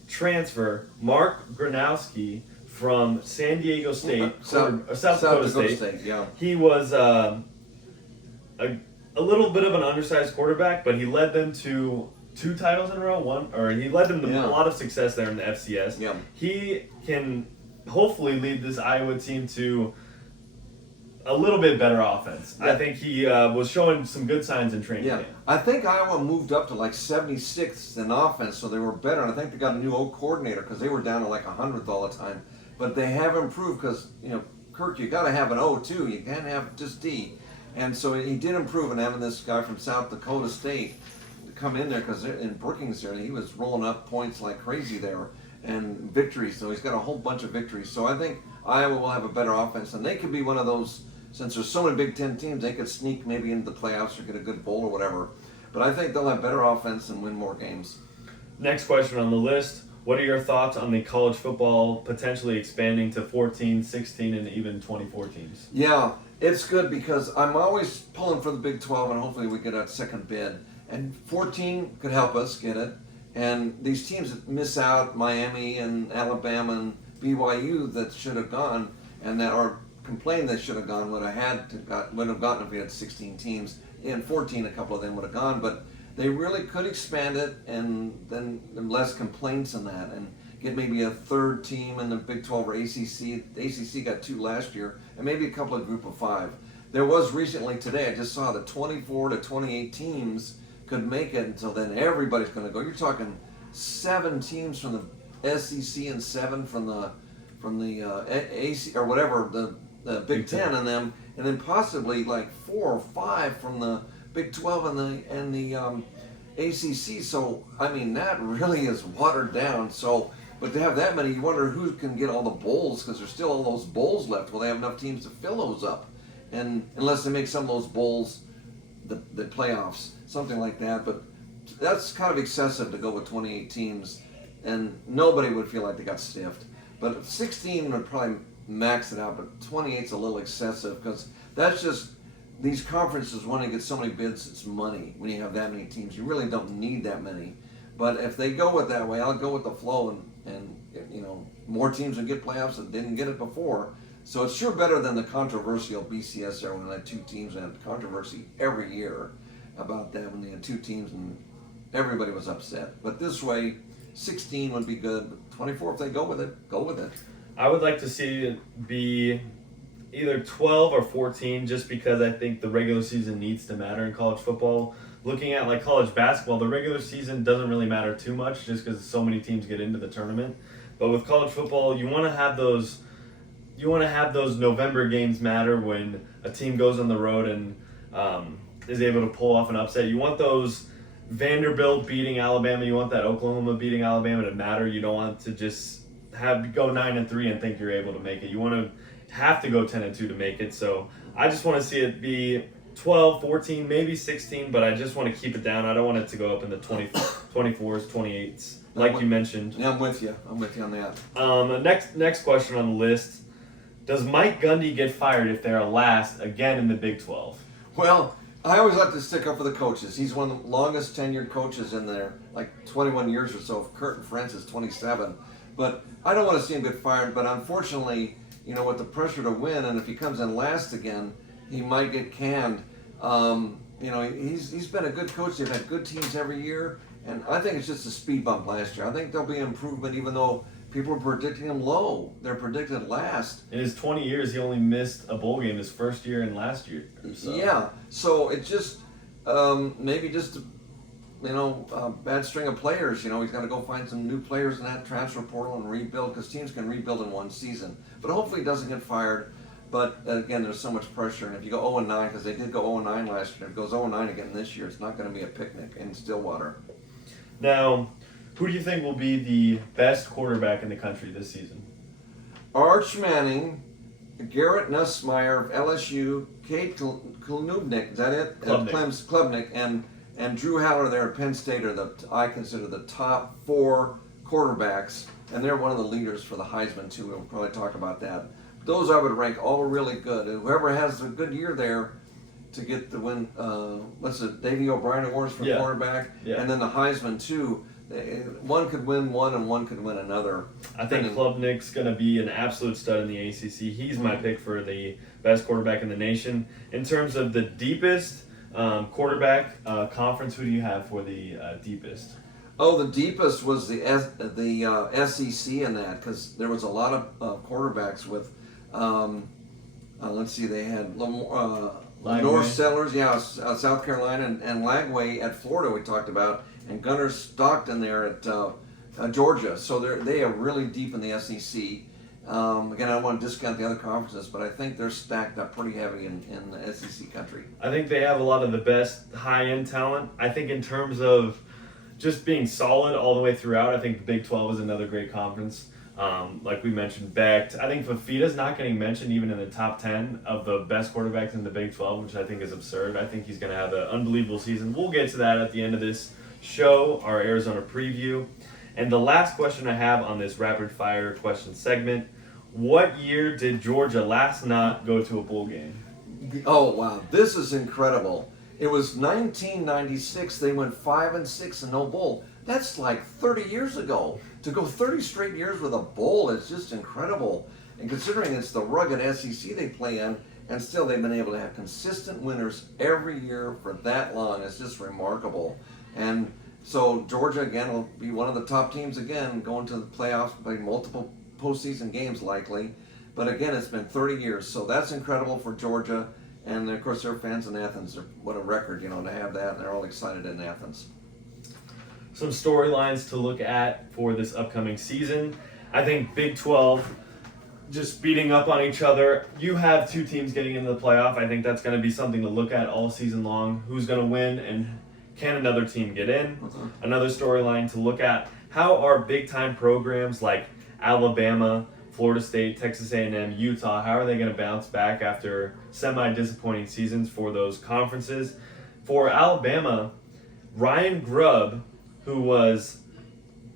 transfer Mark Gronowski from San Diego State, South Dakota State. Yeah. He was a little bit of an undersized quarterback, but he led them to 2 titles in a row. He led them to a lot of success there in the FCS. Yeah. He can hopefully lead this Iowa team to a little bit better offense. Yeah. I think he was showing some good signs in training camp. I think Iowa moved up to like 76th in offense, so they were better. And I think they got a new O coordinator because they were down to like 100th all the time. But they have improved because, Kirk, you got to have an O too. You can't have just D. And so he did improve in having this guy from South Dakota State come in there because in Brookings there, he was rolling up points like crazy there and victories. So he's got a whole bunch of victories. So I think Iowa will have a better offense, and they could be one of those. Since there's so many Big Ten teams, they could sneak maybe into the playoffs or get a good bowl or whatever. But I think they'll have better offense and win more games. Next question on the list. What are your thoughts on the college football potentially expanding to 14, 16, and even 24 teams? Yeah, it's good because I'm always pulling for the Big 12, and hopefully we get a second bid. And 14 could help us get it. And these teams that miss out, Miami and Alabama and BYU that should have gone and that are complained they should have gone, would have gotten if we had 16 teams. And 14, a couple of them would have gone, but they really could expand it and then less complaints in that and get maybe a third team in the Big 12 or ACC. The ACC got 2 last year, and maybe a couple of group of 5. There was recently today, I just saw that 24 to 28 teams could make it until then. Everybody's going to go. You're talking 7 teams from the SEC and 7 from the AC or whatever the Big Ten and then possibly like 4 or 5 from the Big 12 and the ACC. So I mean that really is watered down. So, but to have that many, you wonder who can get all the bowls because there's still all those bowls left. Will they have enough teams to fill those up? And unless they make some of those bowls the playoffs, something like that. But that's kind of excessive to go with 28 teams, and nobody would feel like they got stiffed. But 16 would probably max it out, but 28's a little excessive because that's just these conferences want to get so many bids. It's money when you have that many teams. You really don't need that many. But if they go with that way, I'll go with the flow and more teams will get playoffs that didn't get it before. So it's sure better than the controversial BCS era when they had 2 teams and had controversy every year about that when they had 2 teams and everybody was upset. But this way, 16 would be good. But 24, if they go with it, go with it. I would like to see it be either 12 or 14 just because I think the regular season needs to matter in college football. looking at like college basketball, the regular season doesn't really matter too much just because so many teams get into the tournament. But with college football, you want to have those November games matter when a team goes on the road and is able to pull off an upset. You want those Vanderbilt beating Alabama. You want that Oklahoma beating Alabama to matter. You don't want to just go 9-3 and think you're able to make it. You want to have to go 10-2 to make it. So I just want to see it be 12, 14, maybe 16, but I just want to keep it down. I don't want it to go up in the 24s, 28s, like you mentioned. Yeah, I'm with you. I'm with you on that. Next question on the list. Does Mike Gundy get fired if they're last again in the Big 12? Well, I always like to stick up for the coaches. He's one of the longest tenured coaches in there, like 21 years or so. Curtin Francis, 27. But I don't want to see him get fired. But unfortunately, with the pressure to win, and if he comes in last again, he might get canned. He's been a good coach. They've had good teams every year. And I think it's just a speed bump last year. I think there'll be an improvement, even though people are predicting him low. They're predicted last. In his 20 years, he only missed a bowl game his first year and last year. So. Yeah, so it just maybe just a bad string of players. He's got to go find some new players in that transfer portal and rebuild, because teams can rebuild in one season. But hopefully he doesn't get fired. But again, there's so much pressure, and if you go 0-9, because they did go 0-9 last year, if it goes 0-9 again this year, it's not going to be a picnic in Stillwater. Now, who do you think will be the best quarterback in the country this season? Arch Manning, Garrett Nussmeier of LSU, Kate Klubnik, is that it? Klubnik, and Drew Haller there at Penn State are I consider the top 4 quarterbacks, and they're one of the leaders for the Heisman too. We'll probably talk about that. Those I would rank all really good. And whoever has a good year there to get the win, Davey O'Brien Awards for quarterback, and then the Heisman too. One could win one and one could win another. I think Klubnik's going to be an absolute stud in the ACC. He's my pick for the best quarterback in the nation. In terms of the deepest quarterback conference, who do you have for the deepest? Oh, the deepest was the SEC in that, because there was a lot of quarterbacks with, let's see, they had North Sellers, South Carolina, and Lagway at Florida we talked about, and Gunnar Stockton there at Georgia. So they are really deep in the SEC. Again, I don't want to discount the other conferences, but I think they're stacked up pretty heavy in the SEC country. I think they have a lot of the best high-end talent. I think in terms of just being solid all the way throughout, I think the Big 12 is another great conference. Like we mentioned, Becht. I think Fafita's not getting mentioned even in the top 10 of the best quarterbacks in the Big 12, which I think is absurd. I think he's going to have an unbelievable season. We'll get to that at the end of this show, our Arizona preview. And the last question I have on this rapid fire question segment: what year did Georgia last not go to a bowl game? Oh wow, this is incredible. It was 1996. They went 5-6 and no bowl. That's like 30 years ago. To go 30 straight years with a bowl is just incredible. And considering it's the rugged SEC they play in, and still they've been able to have consistent winners every year for that long, it's just remarkable. And so Georgia, again, will be one of the top teams again, going to the playoffs, play multiple postseason games likely. But again, it's been 30 years, so that's incredible for Georgia. And of course, their fans in Athens, what a record, to have that. And they're all excited in Athens. Some storylines to look at for this upcoming season. I think Big 12 just beating up on each other. You have 2 teams getting into the playoff. I think that's going to be something to look at all season long. Who's going to win and can another team get in? Another storyline to look at: how are big-time programs like Alabama, Florida State, Texas A&M, Utah, how are they going to bounce back after semi-disappointing seasons for those conferences? For Alabama, Ryan Grubb, who was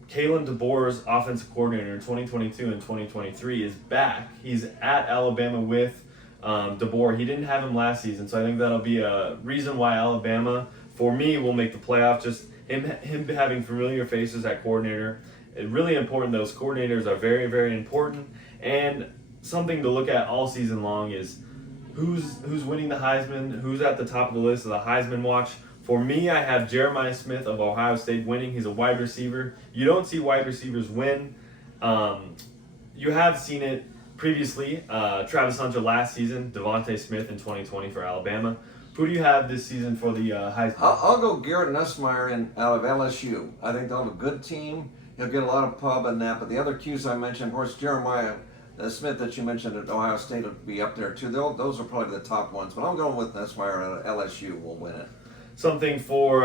Kalen DeBoer's offensive coordinator in 2022 and 2023, is back. He's at Alabama with DeBoer. He didn't have him last season, so I think that'll be a reason why Alabama, for me, will make the playoff. Just him having familiar faces at coordinator. It's really important. Those coordinators are very, very important. And something to look at all season long is who's winning the Heisman, who's at the top of the list of the Heisman watch. For me, I have Jeremiah Smith of Ohio State winning. He's a wide receiver. You don't see wide receivers win. You have seen it previously. Travis Hunter last season, Devontae Smith in 2020 for Alabama. Who do you have this season for the Heisman? I'll go Garrett Nussmeier out of LSU. I think they'll have a good team. He'll get a lot of pub and that. But the other Qs I mentioned, of course, Jeremiah Smith that you mentioned at Ohio State will be up there too. Those are probably the top ones. But I'm going with Nussmeier out of LSU will win it. Something for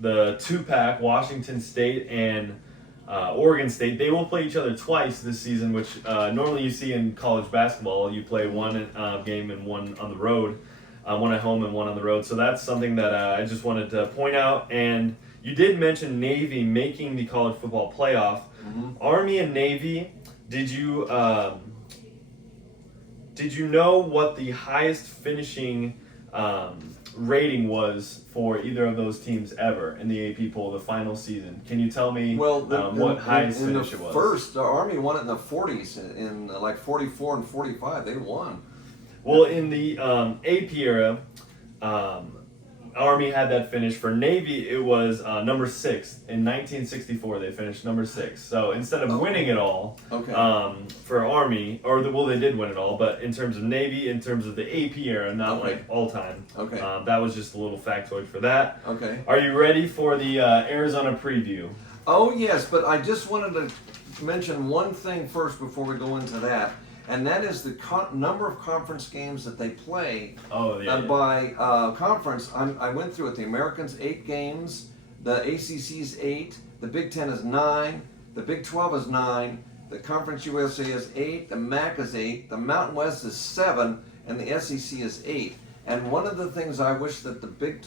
the two-pack, Washington State and Oregon State. They will play each other twice this season, which normally you see in college basketball. You play one game and one on the road, one at home and one on the road. So that's something that I just wanted to point out. And you did mention Navy making the college football playoff. Mm-hmm. Army and Navy, did you know what the highest finishing rating was for either of those teams ever in the AP poll the final season? Can you tell me what highest finish it was? First, the Army won it in the 40s, in like 44 and 45. They won. Well, in the AP era, Army had that finish. For Navy, it was number 6. In 1964, they finished number 6. So instead of winning it all, for Army, they did win it all, but in terms of Navy, in terms of the AP era, not like all time. That was just a little factoid for that. Are you ready for the Arizona preview? Oh, yes, but I just wanted to mention one thing first before we go into that. And that is the number of conference games that they play by conference. I went through it. The Americans, 8 games. The ACC's 8. The Big Ten is 9. The Big 12 is 9. The Conference USA is 8. The MAC is 8. The Mountain West is 7. And the SEC is 8. And one of the things I wish that the Big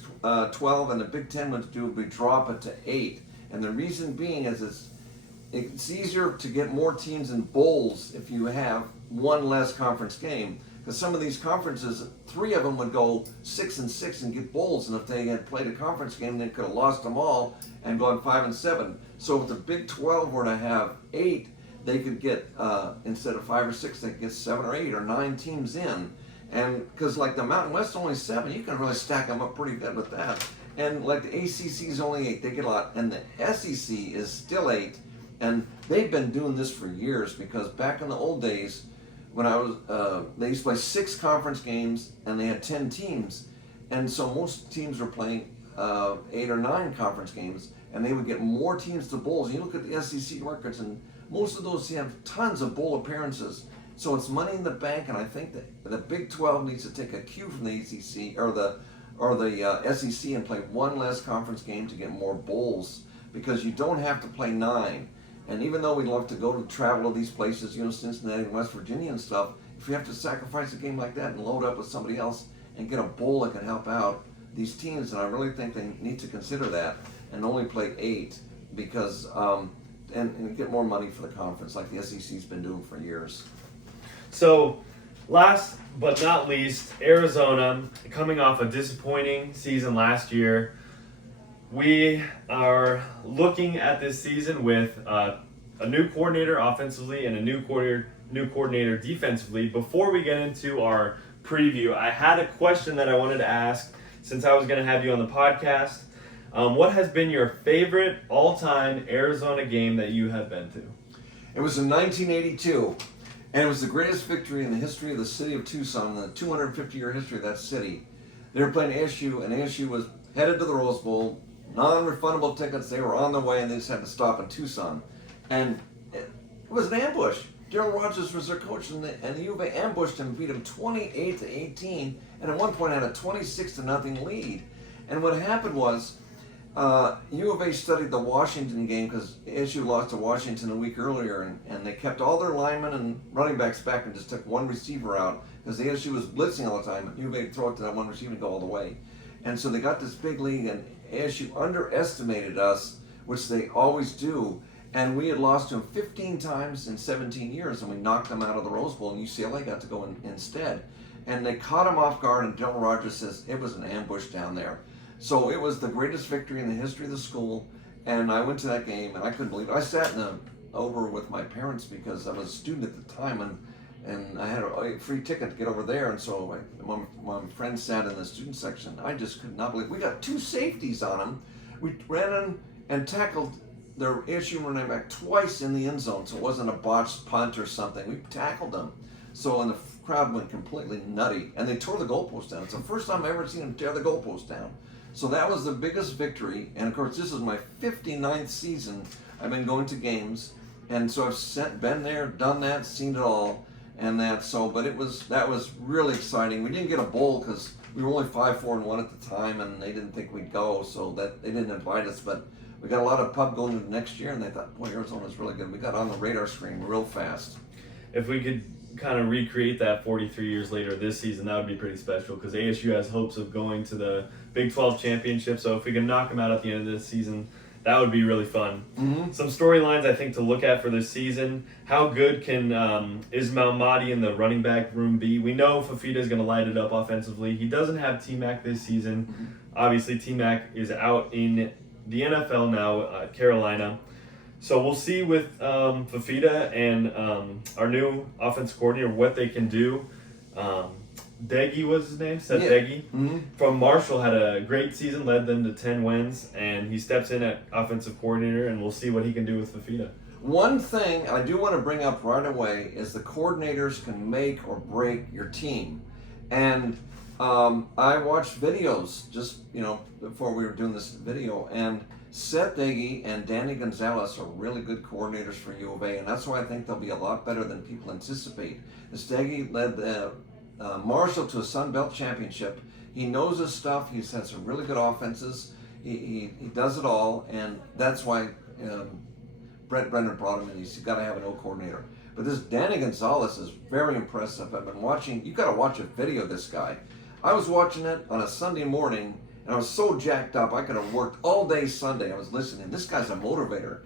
12 and the Big 10 would do would be drop it to 8. And the reason being is it's easier to get more teams in bowls if you have one less conference game. Because some of these conferences, 3 of them would go 6-6 and get bowls, and if they had played a conference game, they could have lost them all and gone 5-7. So if the Big 12 were to have 8, they could get instead of 5 or 6, they could get 7 or 8 or 9 teams in. And because like the Mountain West only 7, you can really stack them up pretty good with that. And like the ACC is only 8, they get a lot, and the SEC is still 8. And they've been doing this for years, because back in the old days, when I was, they used to play 6 conference games and they had 10 teams. And so most teams were playing 8 or 9 conference games, and they would get more teams to bowls. You look at the SEC records, and most of those have tons of bowl appearances. So it's money in the bank, and I think that the Big 12 needs to take a cue from the ACC or the SEC and play one less conference game to get more bowls, because you don't have to play 9. And even though we'd love to go to travel to these places, Cincinnati and West Virginia and stuff, if you have to sacrifice a game like that and load up with somebody else and get a bowl that can help out these teams, and I really think they need to consider that and only play 8, because and get more money for the conference like the SEC's been doing for years. So, last but not least, Arizona, coming off a disappointing season last year. We are looking at this season with a new coordinator offensively and a new coordinator defensively. Before we get into our preview, I had a question that I wanted to ask since I was going to have you on the podcast. What has been your favorite all-time Arizona game that you have been to? It was in 1982, and it was the greatest victory in the history of the city of Tucson, the 250-year history of that city. They were playing ASU, and ASU was headed to the Rose Bowl. Non-refundable tickets, they were on their way, and they just had to stop in Tucson. And it was an ambush. Darryl Rogers was their coach, and the U of A ambushed him, beat him 28-18, and at one point had a 26-0 lead. And what happened was, U of A studied the Washington game, because ASU lost to Washington a week earlier, and they kept all their linemen and running backs back and just took one receiver out, because the ASU was blitzing all the time, and U of A would throw it to that one receiver and go all the way. And so they got this big lead, and ASU underestimated us, which they always do, and we had lost to them 15 times in 17 years, and we knocked them out of the Rose Bowl, and UCLA got to go in instead. And they caught them off guard, and Darryl Rogers says it was an ambush down there. So it was the greatest victory in the history of the school, and I went to that game, and I couldn't believe it. I sat over with my parents because I was a student at the time, and I had a free ticket to get over there, and so my friend sat in the student section. I just could not believe we got 2 safeties on them. We ran in and tackled their ASU running back twice in the end zone, so it wasn't a botched punt or something. We tackled them. So in the crowd went completely nutty, and they tore the goalpost down. It's the first time I've ever seen them tear the goalpost down. So that was the biggest victory. And of course, this is my 59th season I've been going to games, and so I've been there, done that, seen it all, and that. So, but that was really exciting. We didn't get a bowl because we were only 5-4-1 at the time, and they didn't think we'd go, so that they didn't invite us. But we got a lot of pub going into next year, and they thought, boy, Arizona's really good. We got on the radar screen real fast. If we could kind of recreate that 43 years later this season, that would be pretty special because ASU has hopes of going to the Big 12 championship. So if we can knock them out at the end of this season, that would be really fun. Mm-hmm. Some storylines I think to look at for this season. How good can Ismail Mahdi in the running back room be? We know Fafita is going to light it up offensively. He doesn't have T-Mac this season. Mm-hmm. Obviously, T-Mac is out in the NFL now, Carolina. So we'll see with Fafita and our new offense coordinator what they can do. Deggy was his name, Seth Deggy. Mm-hmm. From Marshall, had a great season, led them to 10 wins, and he steps in at offensive coordinator, and we'll see what he can do with Fafita. One thing I do want to bring up right away is the coordinators can make or break your team. And I watched videos just, before we were doing this video, and Seth Deggy and Danny Gonzalez are really good coordinators for U of A, and that's why I think they'll be a lot better than people anticipate. Deggy led Marshall to a Sun Belt championship. He knows his stuff. He's had some really good offenses. He does it all, and that's why Brett Brennan brought him in. He's got to have an O coordinator. But this Danny Gonzalez is very impressive. I've been watching. You got to watch a video of this guy. I was watching it on a Sunday morning, and I was so jacked up. I could have worked all day Sunday. I was listening. This guy's a motivator.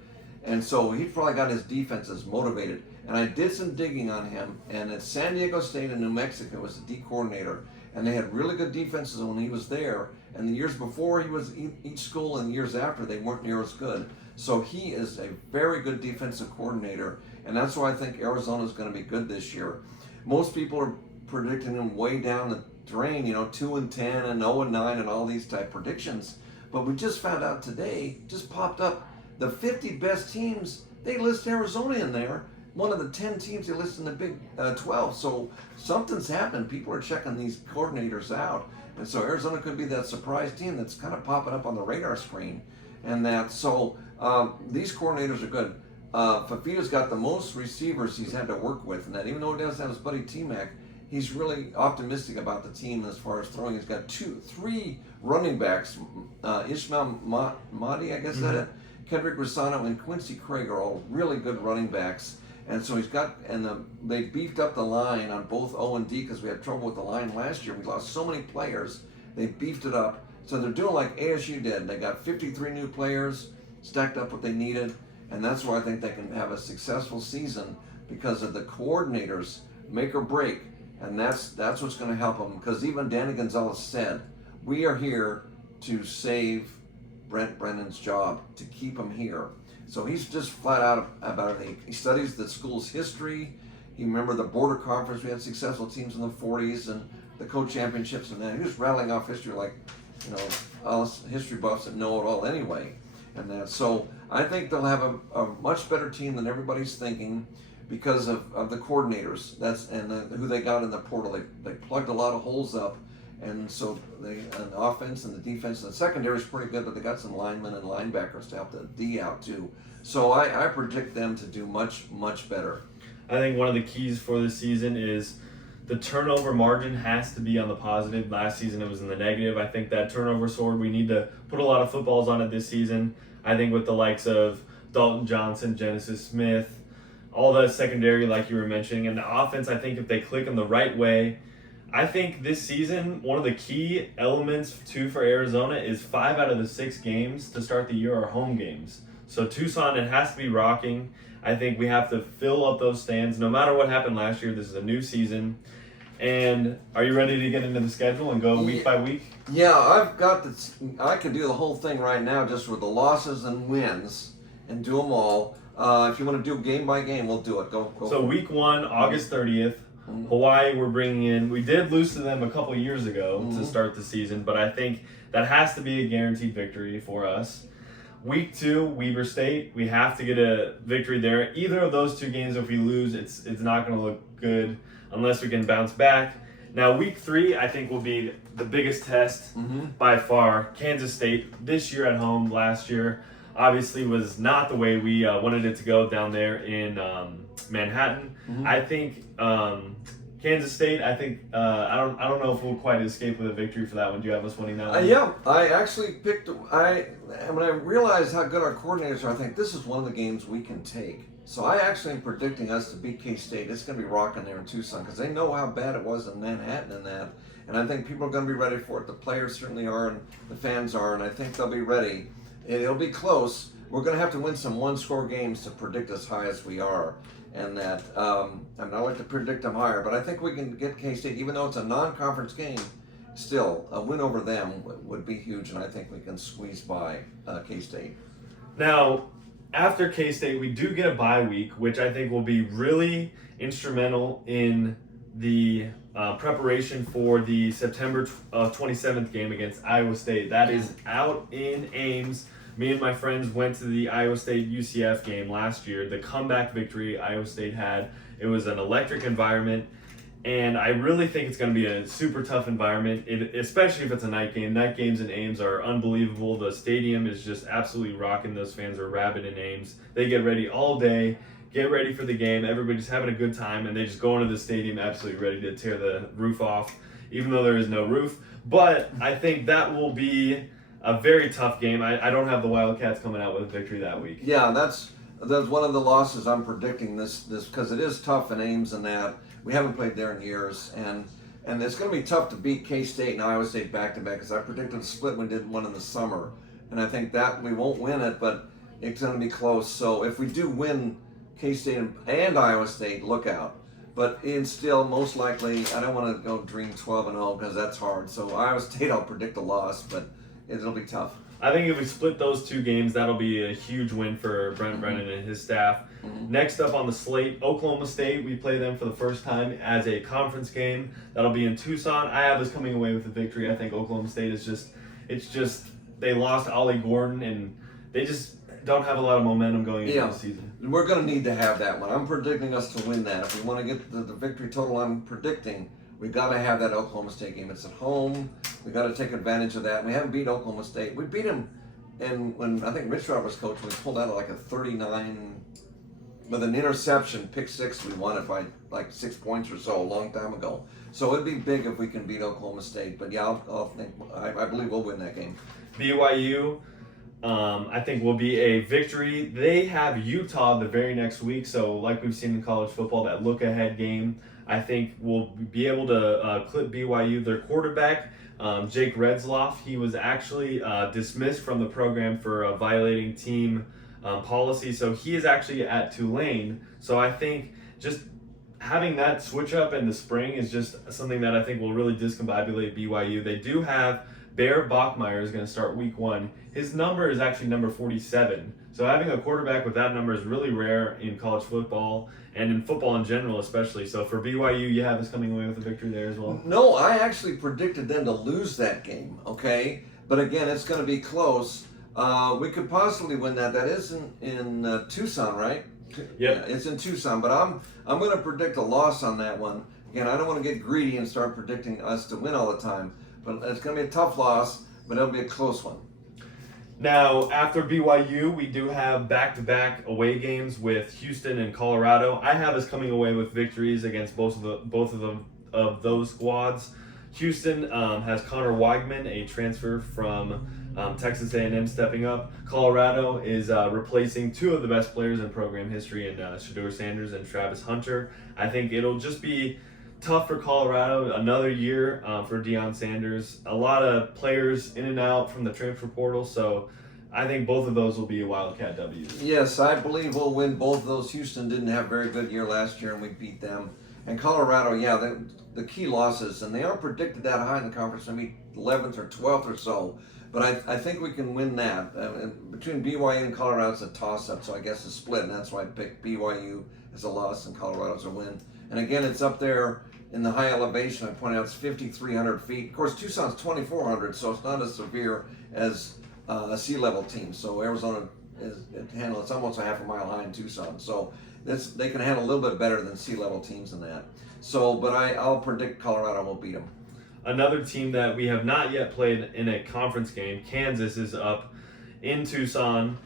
And so he probably got his defenses motivated. And I did some digging on him. And at San Diego State in New Mexico was the D coordinator. And they had really good defenses when he was there. And the years before he was each school and years after, they weren't near as good. So he is a very good defensive coordinator. And that's why I think Arizona is going to be good this year. Most people are predicting him way down the drain, 2-10 and 0-9 and all these type predictions. But we just found out today, just popped up, the 50 best teams, they list Arizona in there. One of the 10 teams they list in the Big 12. So something's happened. People are checking these coordinators out. And so Arizona could be that surprise team that's kind of popping up on the radar screen. And these coordinators are good. Fafita's got the most receivers he's had to work with. And that even though he doesn't have his buddy T-Mac, he's really optimistic about the team as far as throwing. He's got 3 running backs. Ismail Mahdi, I guess that it. Kendrick Rossano and Quincy Craig are all really good running backs. And so they beefed up the line on both O and D because we had trouble with the line last year. We lost so many players. They beefed it up. So they're doing like ASU did. They got 53 new players, stacked up what they needed. And that's why I think they can have a successful season because of the coordinators make or break. And that's what's going to help them. Because even Danny Gonzalez said, we are here to save Brent Brennan's job, to keep him here. So he's just flat out about it. He studies the school's history. He remembered the border conference. We had successful teams in the 40s and the co-championships and that. He was rattling off history like, us history buffs that know it all anyway. And that. So I think they'll have a much better team than everybody's thinking because of the coordinators. Who they got in the portal. They plugged a lot of holes up. And so the offense and the defense and the secondary is pretty good, but they got some linemen and linebackers to help the D out too. So I predict them to do much, much better. I think one of the keys for this season is the turnover margin has to be on the positive. Last season it was in the negative. I think that turnover sword, we need to put a lot of footballs on it this season. I think with the likes of Dalton Johnson, Genesis Smith, all the secondary like you were mentioning, and the offense, I think if they click in the right way, I think this season, one of the key elements, too, for Arizona is 5 out of the 6 games to start the year are home games. So Tucson, it has to be rocking. I think we have to fill up those stands. No matter what happened last year, this is a new season. And are you ready to get into the schedule and go week by week? Yeah, I've got this. I could do the whole thing right now just with the losses and wins and do them all. If you want to do game by game, we'll do it. Go. So week 1, August 30th. Hawaii, we're bringing in. We did lose to them a couple years ago to start the season, but I think that has to be a guaranteed victory for us. Week 2, Weber State. We have to get a victory there. Either of those 2 games, if we lose, it's not going to look good. unless we can bounce back. Now, week 3, I think, will be the biggest test by far. Kansas State, this year at home, last year, obviously was not the way we wanted it to go down there in Manhattan. I think Kansas State, I don't know if we'll quite escape with a victory for that one. Do you have us winning that one? Yeah, I actually picked. When I realized how good our coordinators are, I think this is one of the games we can take. So I actually am predicting us to beat K-State. It's going to be rocking there in Tucson because they know how bad it was in Manhattan and that. And I think people are going to be ready for it. The players certainly are, and the fans are, and I think they'll be ready. It'll be close. We're going to have to win some one-score games to predict as high as we are. And that, I like to predict them higher, but I think we can get K-State, even though it's a non-conference game, still, a win over them would be huge, and I think we can squeeze by K-State. Now, after K-State, we do get a bye week, which I think will be really instrumental in the preparation for the September 27th game against Iowa State. That is out in Ames. Me and my friends went to the Iowa State UCF game last year, the comeback victory Iowa State had. It was an electric environment, and I really think it's going to be a super tough environment, especially if it's a night game. Night games in Ames are unbelievable. The stadium is just absolutely rocking. Those fans are rabid in Ames. They get ready all day, get ready for the game. Everybody's having a good time, and they just go into the stadium absolutely ready to tear the roof off, even though there is no roof. But I think that will be a very tough game. I don't have the Wildcats coming out with a victory that week. Yeah, that's one of the losses I'm predicting this because it is tough in Ames and that. We haven't played there in years, and it's going to be tough to beat K-State and Iowa State back-to-back because I predicted a split when we did one in the summer. And I think that we won't win it, but it's going to be close. So if we do win K-State and Iowa State, look out. But still, most likely, I don't want to go dream 12-0 because that's hard. So Iowa State, I'll predict a loss, but it'll be tough. I think if we split those two games, that'll be a huge win for Brent Brennan and his staff. Next up on the slate, Oklahoma State. We play them for the first time as a conference game. That'll be in Tucson. I have us coming away with a victory. I think Oklahoma State is they lost Ollie Gordon, and they just don't have a lot of momentum going into the season. We're going to need to have that one. I'm predicting us to win that. If we want to get the victory total I'm predicting, we've got to have that Oklahoma State game. It's at home. We've got to take advantage of that. We haven't beat Oklahoma State. We beat them, and when I think Rich Rod was coach, we pulled out like a 39 with an interception, pick six. We won it by like 6 points or so a long time ago. So it'd be big if we can beat Oklahoma State. But yeah, I believe we'll win that game. BYU, I think will be a victory. They have Utah the very next week, so like we've seen in college football, that look-ahead game, I think we'll be able to clip BYU. Their quarterback, Jake Redsloff, he was actually dismissed from the program for violating team policy, so he is actually at Tulane. So I think just having that switch up in the spring is just something that I think will really discombobulate BYU. They do have Bear Bachmeier is going to start week 1. His number is actually number 47. So having a quarterback with that number is really rare in college football and in football in general especially. So for BYU, you have us coming away with a victory there as well? No, I actually predicted them to lose that game, okay? But again, it's going to be close. We could possibly win that. That is in Tucson, right? Yep. Yeah, it's in Tucson, but I'm going to predict a loss on that one. Again, I don't want to get greedy and start predicting us to win all the time. But it's going to be a tough loss, but it'll be a close one. Now, after BYU, we do have back-to-back away games with Houston and Colorado. I have us coming away with victories against both of those squads. Houston has Connor Weigman, a transfer from Texas A&M, stepping up. Colorado is replacing two of the best players in program history in Shedeur Sanders and Travis Hunter. I think it'll just be tough for Colorado, another year for Deion Sanders. A lot of players in and out from the transfer portal, so I think both of those will be Wildcat W's. Yes, I believe we'll win both of those. Houston didn't have a very good year last year, and we beat them. And Colorado, yeah, the key losses, and they aren't predicted that high in the conference, maybe 11th or 12th or so. But I think we can win that. Between BYU and Colorado, it's a toss-up, so I guess a split, and that's why I picked BYU as a loss and Colorado as a win. And again, it's up there in the high elevation. I pointed out it's 5,300 feet. Of course, Tucson's 2,400, so it's not as severe as a sea level team. So Arizona it's almost a half a mile high in Tucson. So they can handle a little bit better than sea level teams in that. So, but I'll predict Colorado will beat them. Another team that we have not yet played in a conference game, Kansas, is up in Tucson.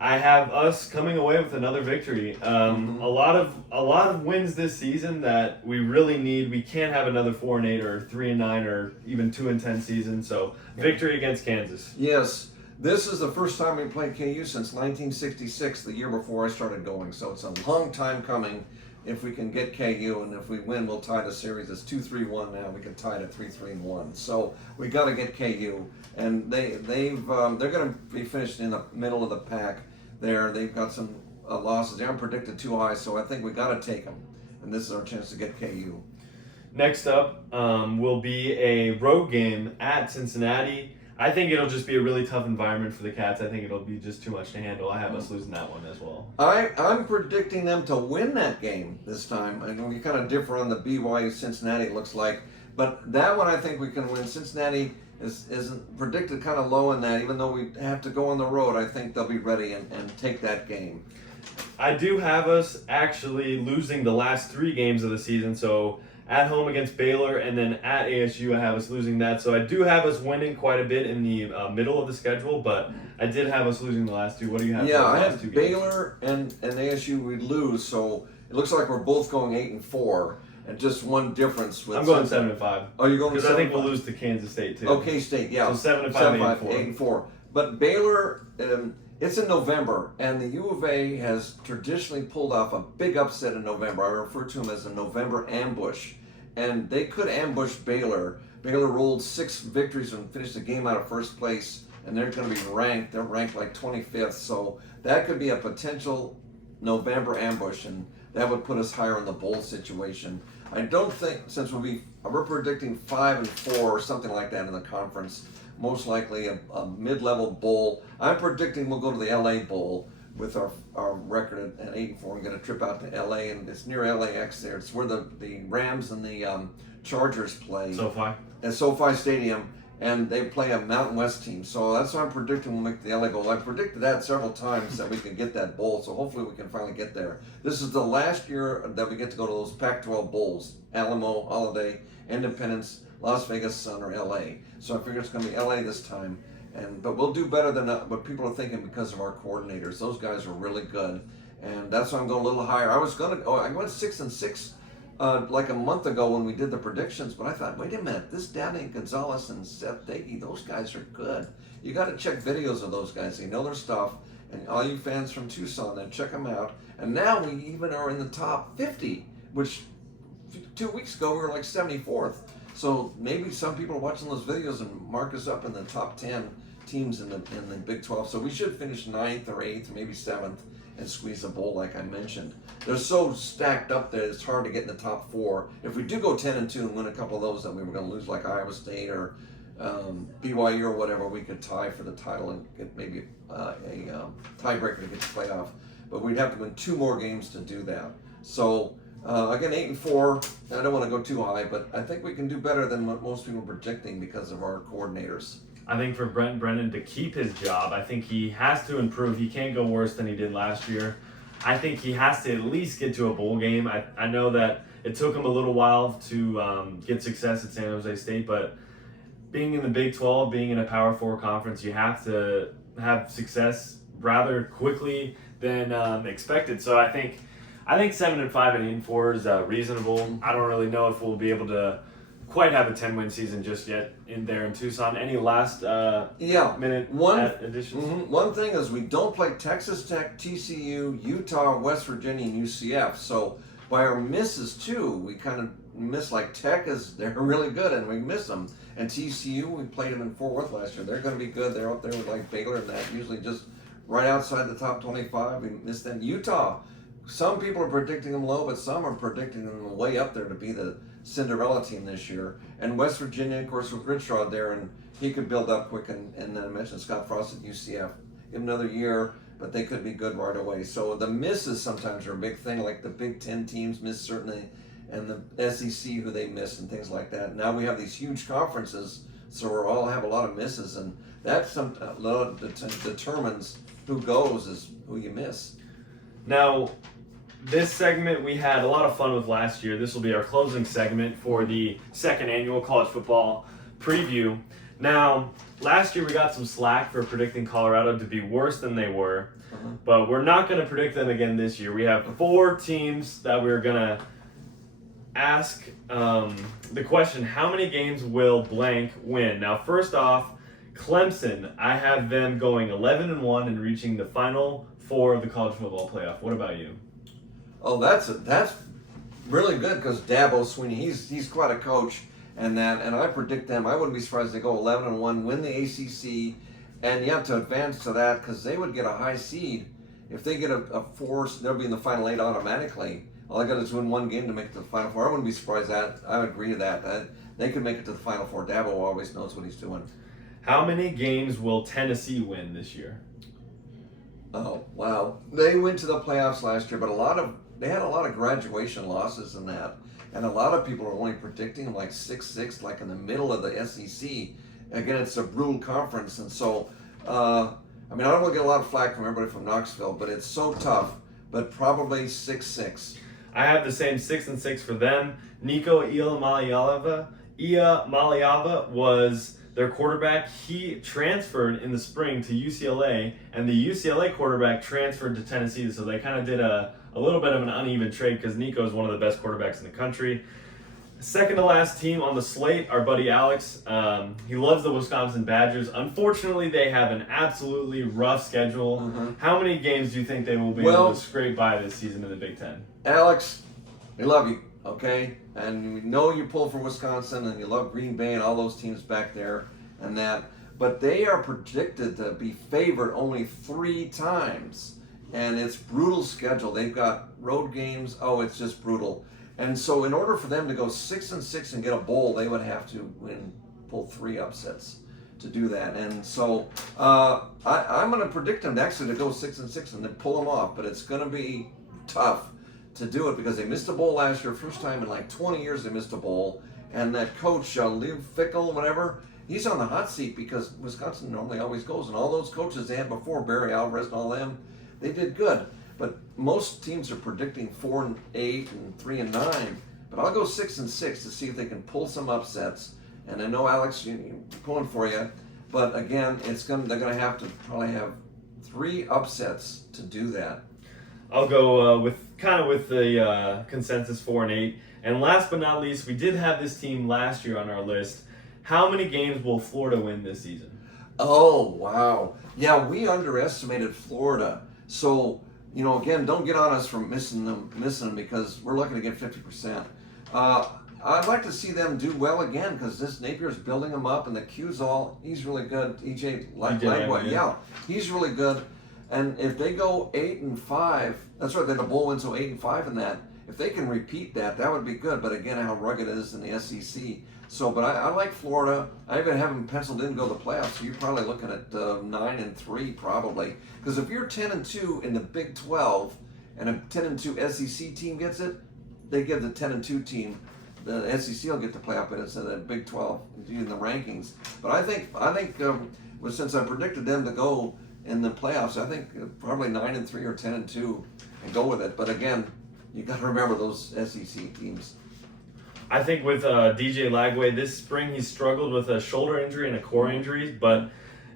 I have us coming away with another victory. A lot of wins this season that we really need. We can't have another 4-8 or 3-9 or even 2-10 season. So victory against Kansas. Yes, this is the first time we played KU since 1966, the year before I started going. So it's a long time coming. If we can get KU, and if we win, we'll tie the series. It's 2-3-1 now. We can tie it at 3-3-1. So we got to get KU, and they're going to be finished in the middle of the pack. They've got some losses. They aren't predicted too high, so I think we got to take them. And this is our chance to get KU. Next up will be a road game at Cincinnati. I think it'll just be a really tough environment for the Cats. I think it'll be just too much to handle. I have us losing that one as well. I'm predicting them to win that game this time. I know we kind of differ on the BYU Cincinnati, it looks like. But that one I think we can win. Cincinnati isn't predicted kind of low in that. Even though we have to go on the road, I think they'll be ready and take that game. I do have us actually losing the last 3 games of the season. So at home against Baylor and then at ASU, I have us losing that. So I do have us winning quite a bit in the middle of the schedule, but I did have us losing the last 2. What do you have? Yeah, for the I last 2 had games? Baylor and ASU we'd lose, so it looks like we're both going 8-4, and just one difference with. I'm going 7-5. Oh, you're going? Because I think we'll lose to Kansas State too. Okay, State, yeah. So 7-5, 8-4. But Baylor, it's in November, and the U of A has traditionally pulled off a big upset in November. I refer to them as a November ambush. And they could ambush Baylor. Baylor rolled 6 victories and finished the game out of first place, and they're going to be ranked. They're ranked like 25th, so that could be a potential November ambush, and that would put us higher in the bowl situation. I don't think, since we're predicting 5-4 or something like that in the conference, most likely a mid-level bowl. I'm predicting we'll go to the LA Bowl with our record at 8-4 and get a trip out to LA, and it's near LAX there. It's where the Rams and the Chargers play. SoFi. At SoFi Stadium, and they play a Mountain West team. So that's what I'm predicting we'll make the LA Bowl. I predicted that several times that we can get that bowl, so hopefully we can finally get there. This is the last year that we get to go to those Pac-12 bowls: Alamo, Holiday, Independence, Las Vegas Sun, or LA. So I figure it's going to be LA this time. But we'll do better than what people are thinking because of our coordinators. Those guys are really good, and that's why I'm going a little higher. I went 6-6 like a month ago when we did the predictions, but I thought, wait a minute, this Danny Gonzalez and Seth Dagey, those guys are good. You got to check videos of those guys. They know their stuff, and all you fans from Tucson, then check them out. And now we even are in the top 50, which 2 weeks ago we were like 74th. So maybe some people are watching those videos and mark us up in the top 10 teams in the Big 12. So we should finish 9th or 8th or maybe 7th and squeeze a bowl like I mentioned. They're so stacked up there, it's hard to get in the top 4. If we do go 10-2 and win a couple of those that we were going to lose, like Iowa State or BYU or whatever, we could tie for the title and get maybe a tiebreaker to get the playoff. But we'd have to win 2 more games to do that. So again, 8-4. I don't want to go too high, but I think we can do better than what most people are predicting because of our coordinators. I think for Brent Brennan to keep his job, I think he has to improve. He can't go worse than he did last year. I think he has to at least get to a bowl game. I know that it took him a little while to get success at San Jose State, but being in the Big 12, being in a Power 4 conference, you have to have success rather quickly than expected. So I think 7-5 and 8-4 is reasonable. I don't really know if we'll be able to quite have a 10-win season just yet in Tucson. Any last minute additions? One thing is we don't play Texas Tech, TCU, Utah, West Virginia, and UCF. So by our misses too, we kind of miss, like Tech they're really good and we miss them. And TCU, we played them in Fort Worth last year. They're going to be good. They're up there with like Baylor and that, usually just right outside the top 25. We missed them. Utah, some people are predicting them low, but some are predicting them way up there to be the Cinderella team this year. And West Virginia, of course, with Richrod there, and he could build up quick. And then I mentioned Scott Frost at UCF. Give him another year, but they could be good right away. So the misses sometimes are a big thing, like the Big Ten teams miss certainly, and the SEC who they miss and things like that. Now we have these huge conferences, so we all have a lot of misses, and that determines who goes is who you miss. Now, this segment we had a lot of fun with last year. This will be our closing segment for the second annual college football preview. Now, last year we got some slack for predicting Colorado to be worse than they were, but we're not going to predict them again this year. We have 4 teams that we're going to ask the question, how many games will blank win? Now, first off, Clemson, I have them going 11-1 and reaching the Final Four of the college football playoff. What about you? Oh, that's really good because Dabo Swinney, he's quite a coach, and I predict them. I wouldn't be surprised if they go 11-1, win the ACC, and you have to advance to that because they would get a high seed. If they get a 4, they'll be in the Final 8 automatically. All I got is win 1 game to make it to the Final Four. I wouldn't be surprised that. I would agree to that. They could make it to the Final Four. Dabo always knows what he's doing. How many games will Tennessee win this year? Oh, wow. They went to the playoffs last year, but they had a lot of graduation losses in that. And a lot of people are only predicting like 6-6, like in the middle of the SEC. Again, it's a brutal conference. And so, I don't want to get a lot of flack from everybody from Knoxville, but it's so tough. But probably 6-6. I have the same 6-6 for them. Nico Iamaleava was their quarterback. He transferred in the spring to UCLA, and the UCLA quarterback transferred to Tennessee. So they kind of did a little bit of an uneven trade because Nico is one of the best quarterbacks in the country. Second to last team on the slate, our buddy Alex. He loves the Wisconsin Badgers. Unfortunately, they have an absolutely rough schedule. How many games do you think they will be able to scrape by this season in the Big Ten? Alex, we love you, okay? And we know you pull for Wisconsin and you love Green Bay and all those teams back there and that. But they are predicted to be favored only 3 times. And it's brutal schedule. They've got road games. Oh, it's just brutal. And so in order for them to go 6-6 and get a bowl, they would have to pull 3 upsets to do that. And so I'm going to predict them actually to go 6-6 and then pull them off. But it's going to be tough to do it because they missed a bowl last year. First time in like 20 years they missed a bowl. And that coach, Liv Fickle, whatever, he's on the hot seat because Wisconsin normally always goes. And all those coaches they had before, Barry Alvarez and all them, they did good. But most teams are predicting 4-8 and 3-9. But I'll go 6-6 to see if they can pull some upsets. And I know Alex, you're pulling for you. But again, they're going to have to probably have 3 upsets to do that. I'll go with the consensus 4-8. And last but not least, we did have this team last year on our list. How many games will Florida win this season? Oh, wow. Yeah, we underestimated Florida. So, again, don't get on us for missing them because we're looking to get 50%. I'd like to see them do well again because this Napier's building them up and the he's really good. EJ Lagway, yeah, he's really good. And if they go 8-5, that's right, they had a bowl win, so 8-5 in that. If they can repeat that, that would be good. But again, how rugged it is in the SEC. So, but I like Florida. I even have them penciled in to go to the playoffs. So you're probably looking at 9-3 probably. Because if you're 10-2 in the Big 12 and a 10-2 SEC team gets it, they give the 10-2 team. The SEC will get the playoff bid instead of the Big 12 in the rankings. But I think since I predicted them to go in the playoffs, I think probably 9-3 or 10-2 and go with it. But again, you got to remember those SEC teams. I think with DJ Lagway this spring, he's struggled with a shoulder injury and a core injury. But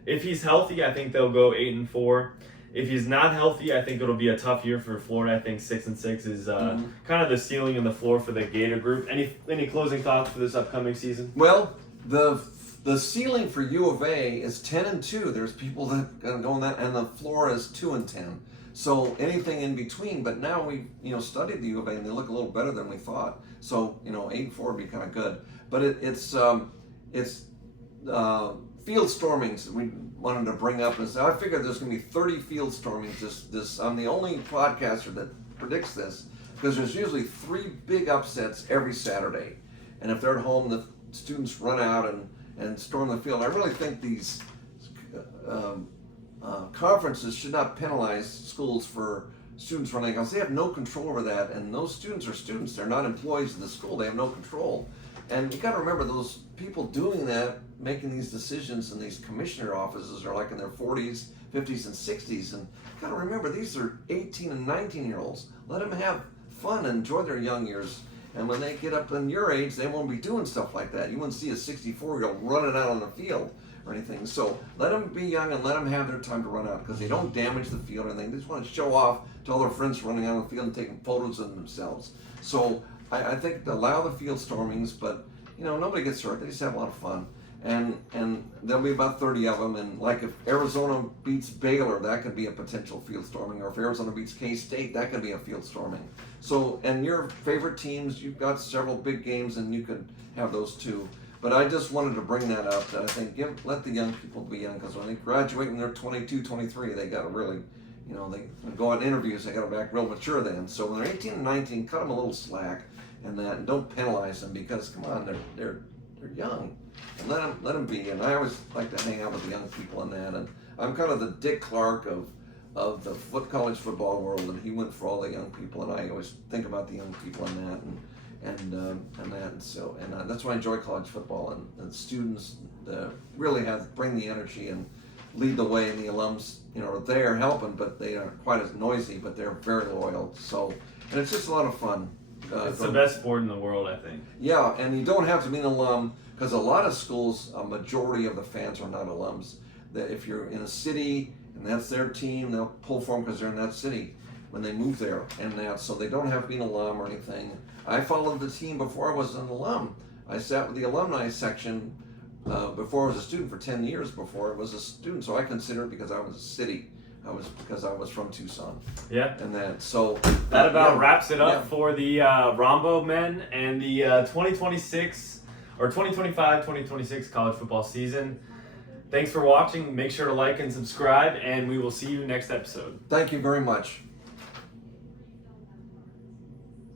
if he's healthy, I think they'll go 8-4. If he's not healthy, I think it'll be a tough year for Florida. I think 6-6 is kind of the ceiling and the floor for the Gator group. Any closing thoughts for this upcoming season? Well, the ceiling for U of A is 10-2. There's people that go on that, and the floor is 2-10. So anything in between. But now we studied the U of A, and they look a little better than we thought. So 8-4 would be kind of good. But it's field stormings we wanted to bring up. Is I figured there's going to be 30 field stormings. This I'm the only podcaster that predicts this because there's usually 3 big upsets every Saturday, and if they're at home, the students run out and storm the field. I really think these conferences should not penalize schools for students running because they have no control over that, and those students are students. They're not employees of the school. They have no control. And you got to remember those people doing that, making these decisions in these commissioner offices are like in their 40s, 50s and 60s. And got to remember, these are 18 and 19-year-olds. Let them have fun and enjoy their young years. And when they get up in your age, they won't be doing stuff like that. You wouldn't see a 64-year-old running out on the field or anything. So let them be young and let them have their time to run out, because they don't damage the field or anything. They just want to show off to all their friends running out on the field and taking photos of themselves. So I think allow the field stormings, but nobody gets hurt. They just have a lot of fun. And there'll be about 30 of them. And like if Arizona beats Baylor, that could be a potential field storming. Or if Arizona beats K-State, that could be a field storming. So, and your favorite teams, you've got several big games, and you could have those too. But I just wanted to bring that up. That I think let the young people be young, because when they graduate when they're 22, 23, they got to really, they go on interviews, they got to act real mature then. So when they're 18 and 19, cut them a little slack and that, and don't penalize them, because come on, they're young. And let them be. And I always like to hang out with the young people in that. And I'm kind of the Dick Clark of the college football world, and he went for all the young people. And I always think about the young people in that, and that. And so that's why I enjoy college football. And students really bring the energy and lead the way. And the alums, are there helping, but they aren't quite as noisy, but they're very loyal. So, and it's just a lot of fun. It's the best sport in the world, I think. Yeah, and you don't have to be an alum, because a lot of schools, a majority of the fans are not alums. That if you're in a city and that's their team, they'll pull for them because they're in that city when they move there, so they don't have to be an alum or anything. I followed the team before I was an alum. I sat with the alumni section before I was a student for 10 years before I was a student, so I consider it because I was a city. Because I was from Tucson. Yeah. And so that about wraps it up for the Rombough men and the 2026 or 2025-2026 college football season. Thanks for watching. Make sure to like and subscribe, and we will see you next episode. Thank you very much.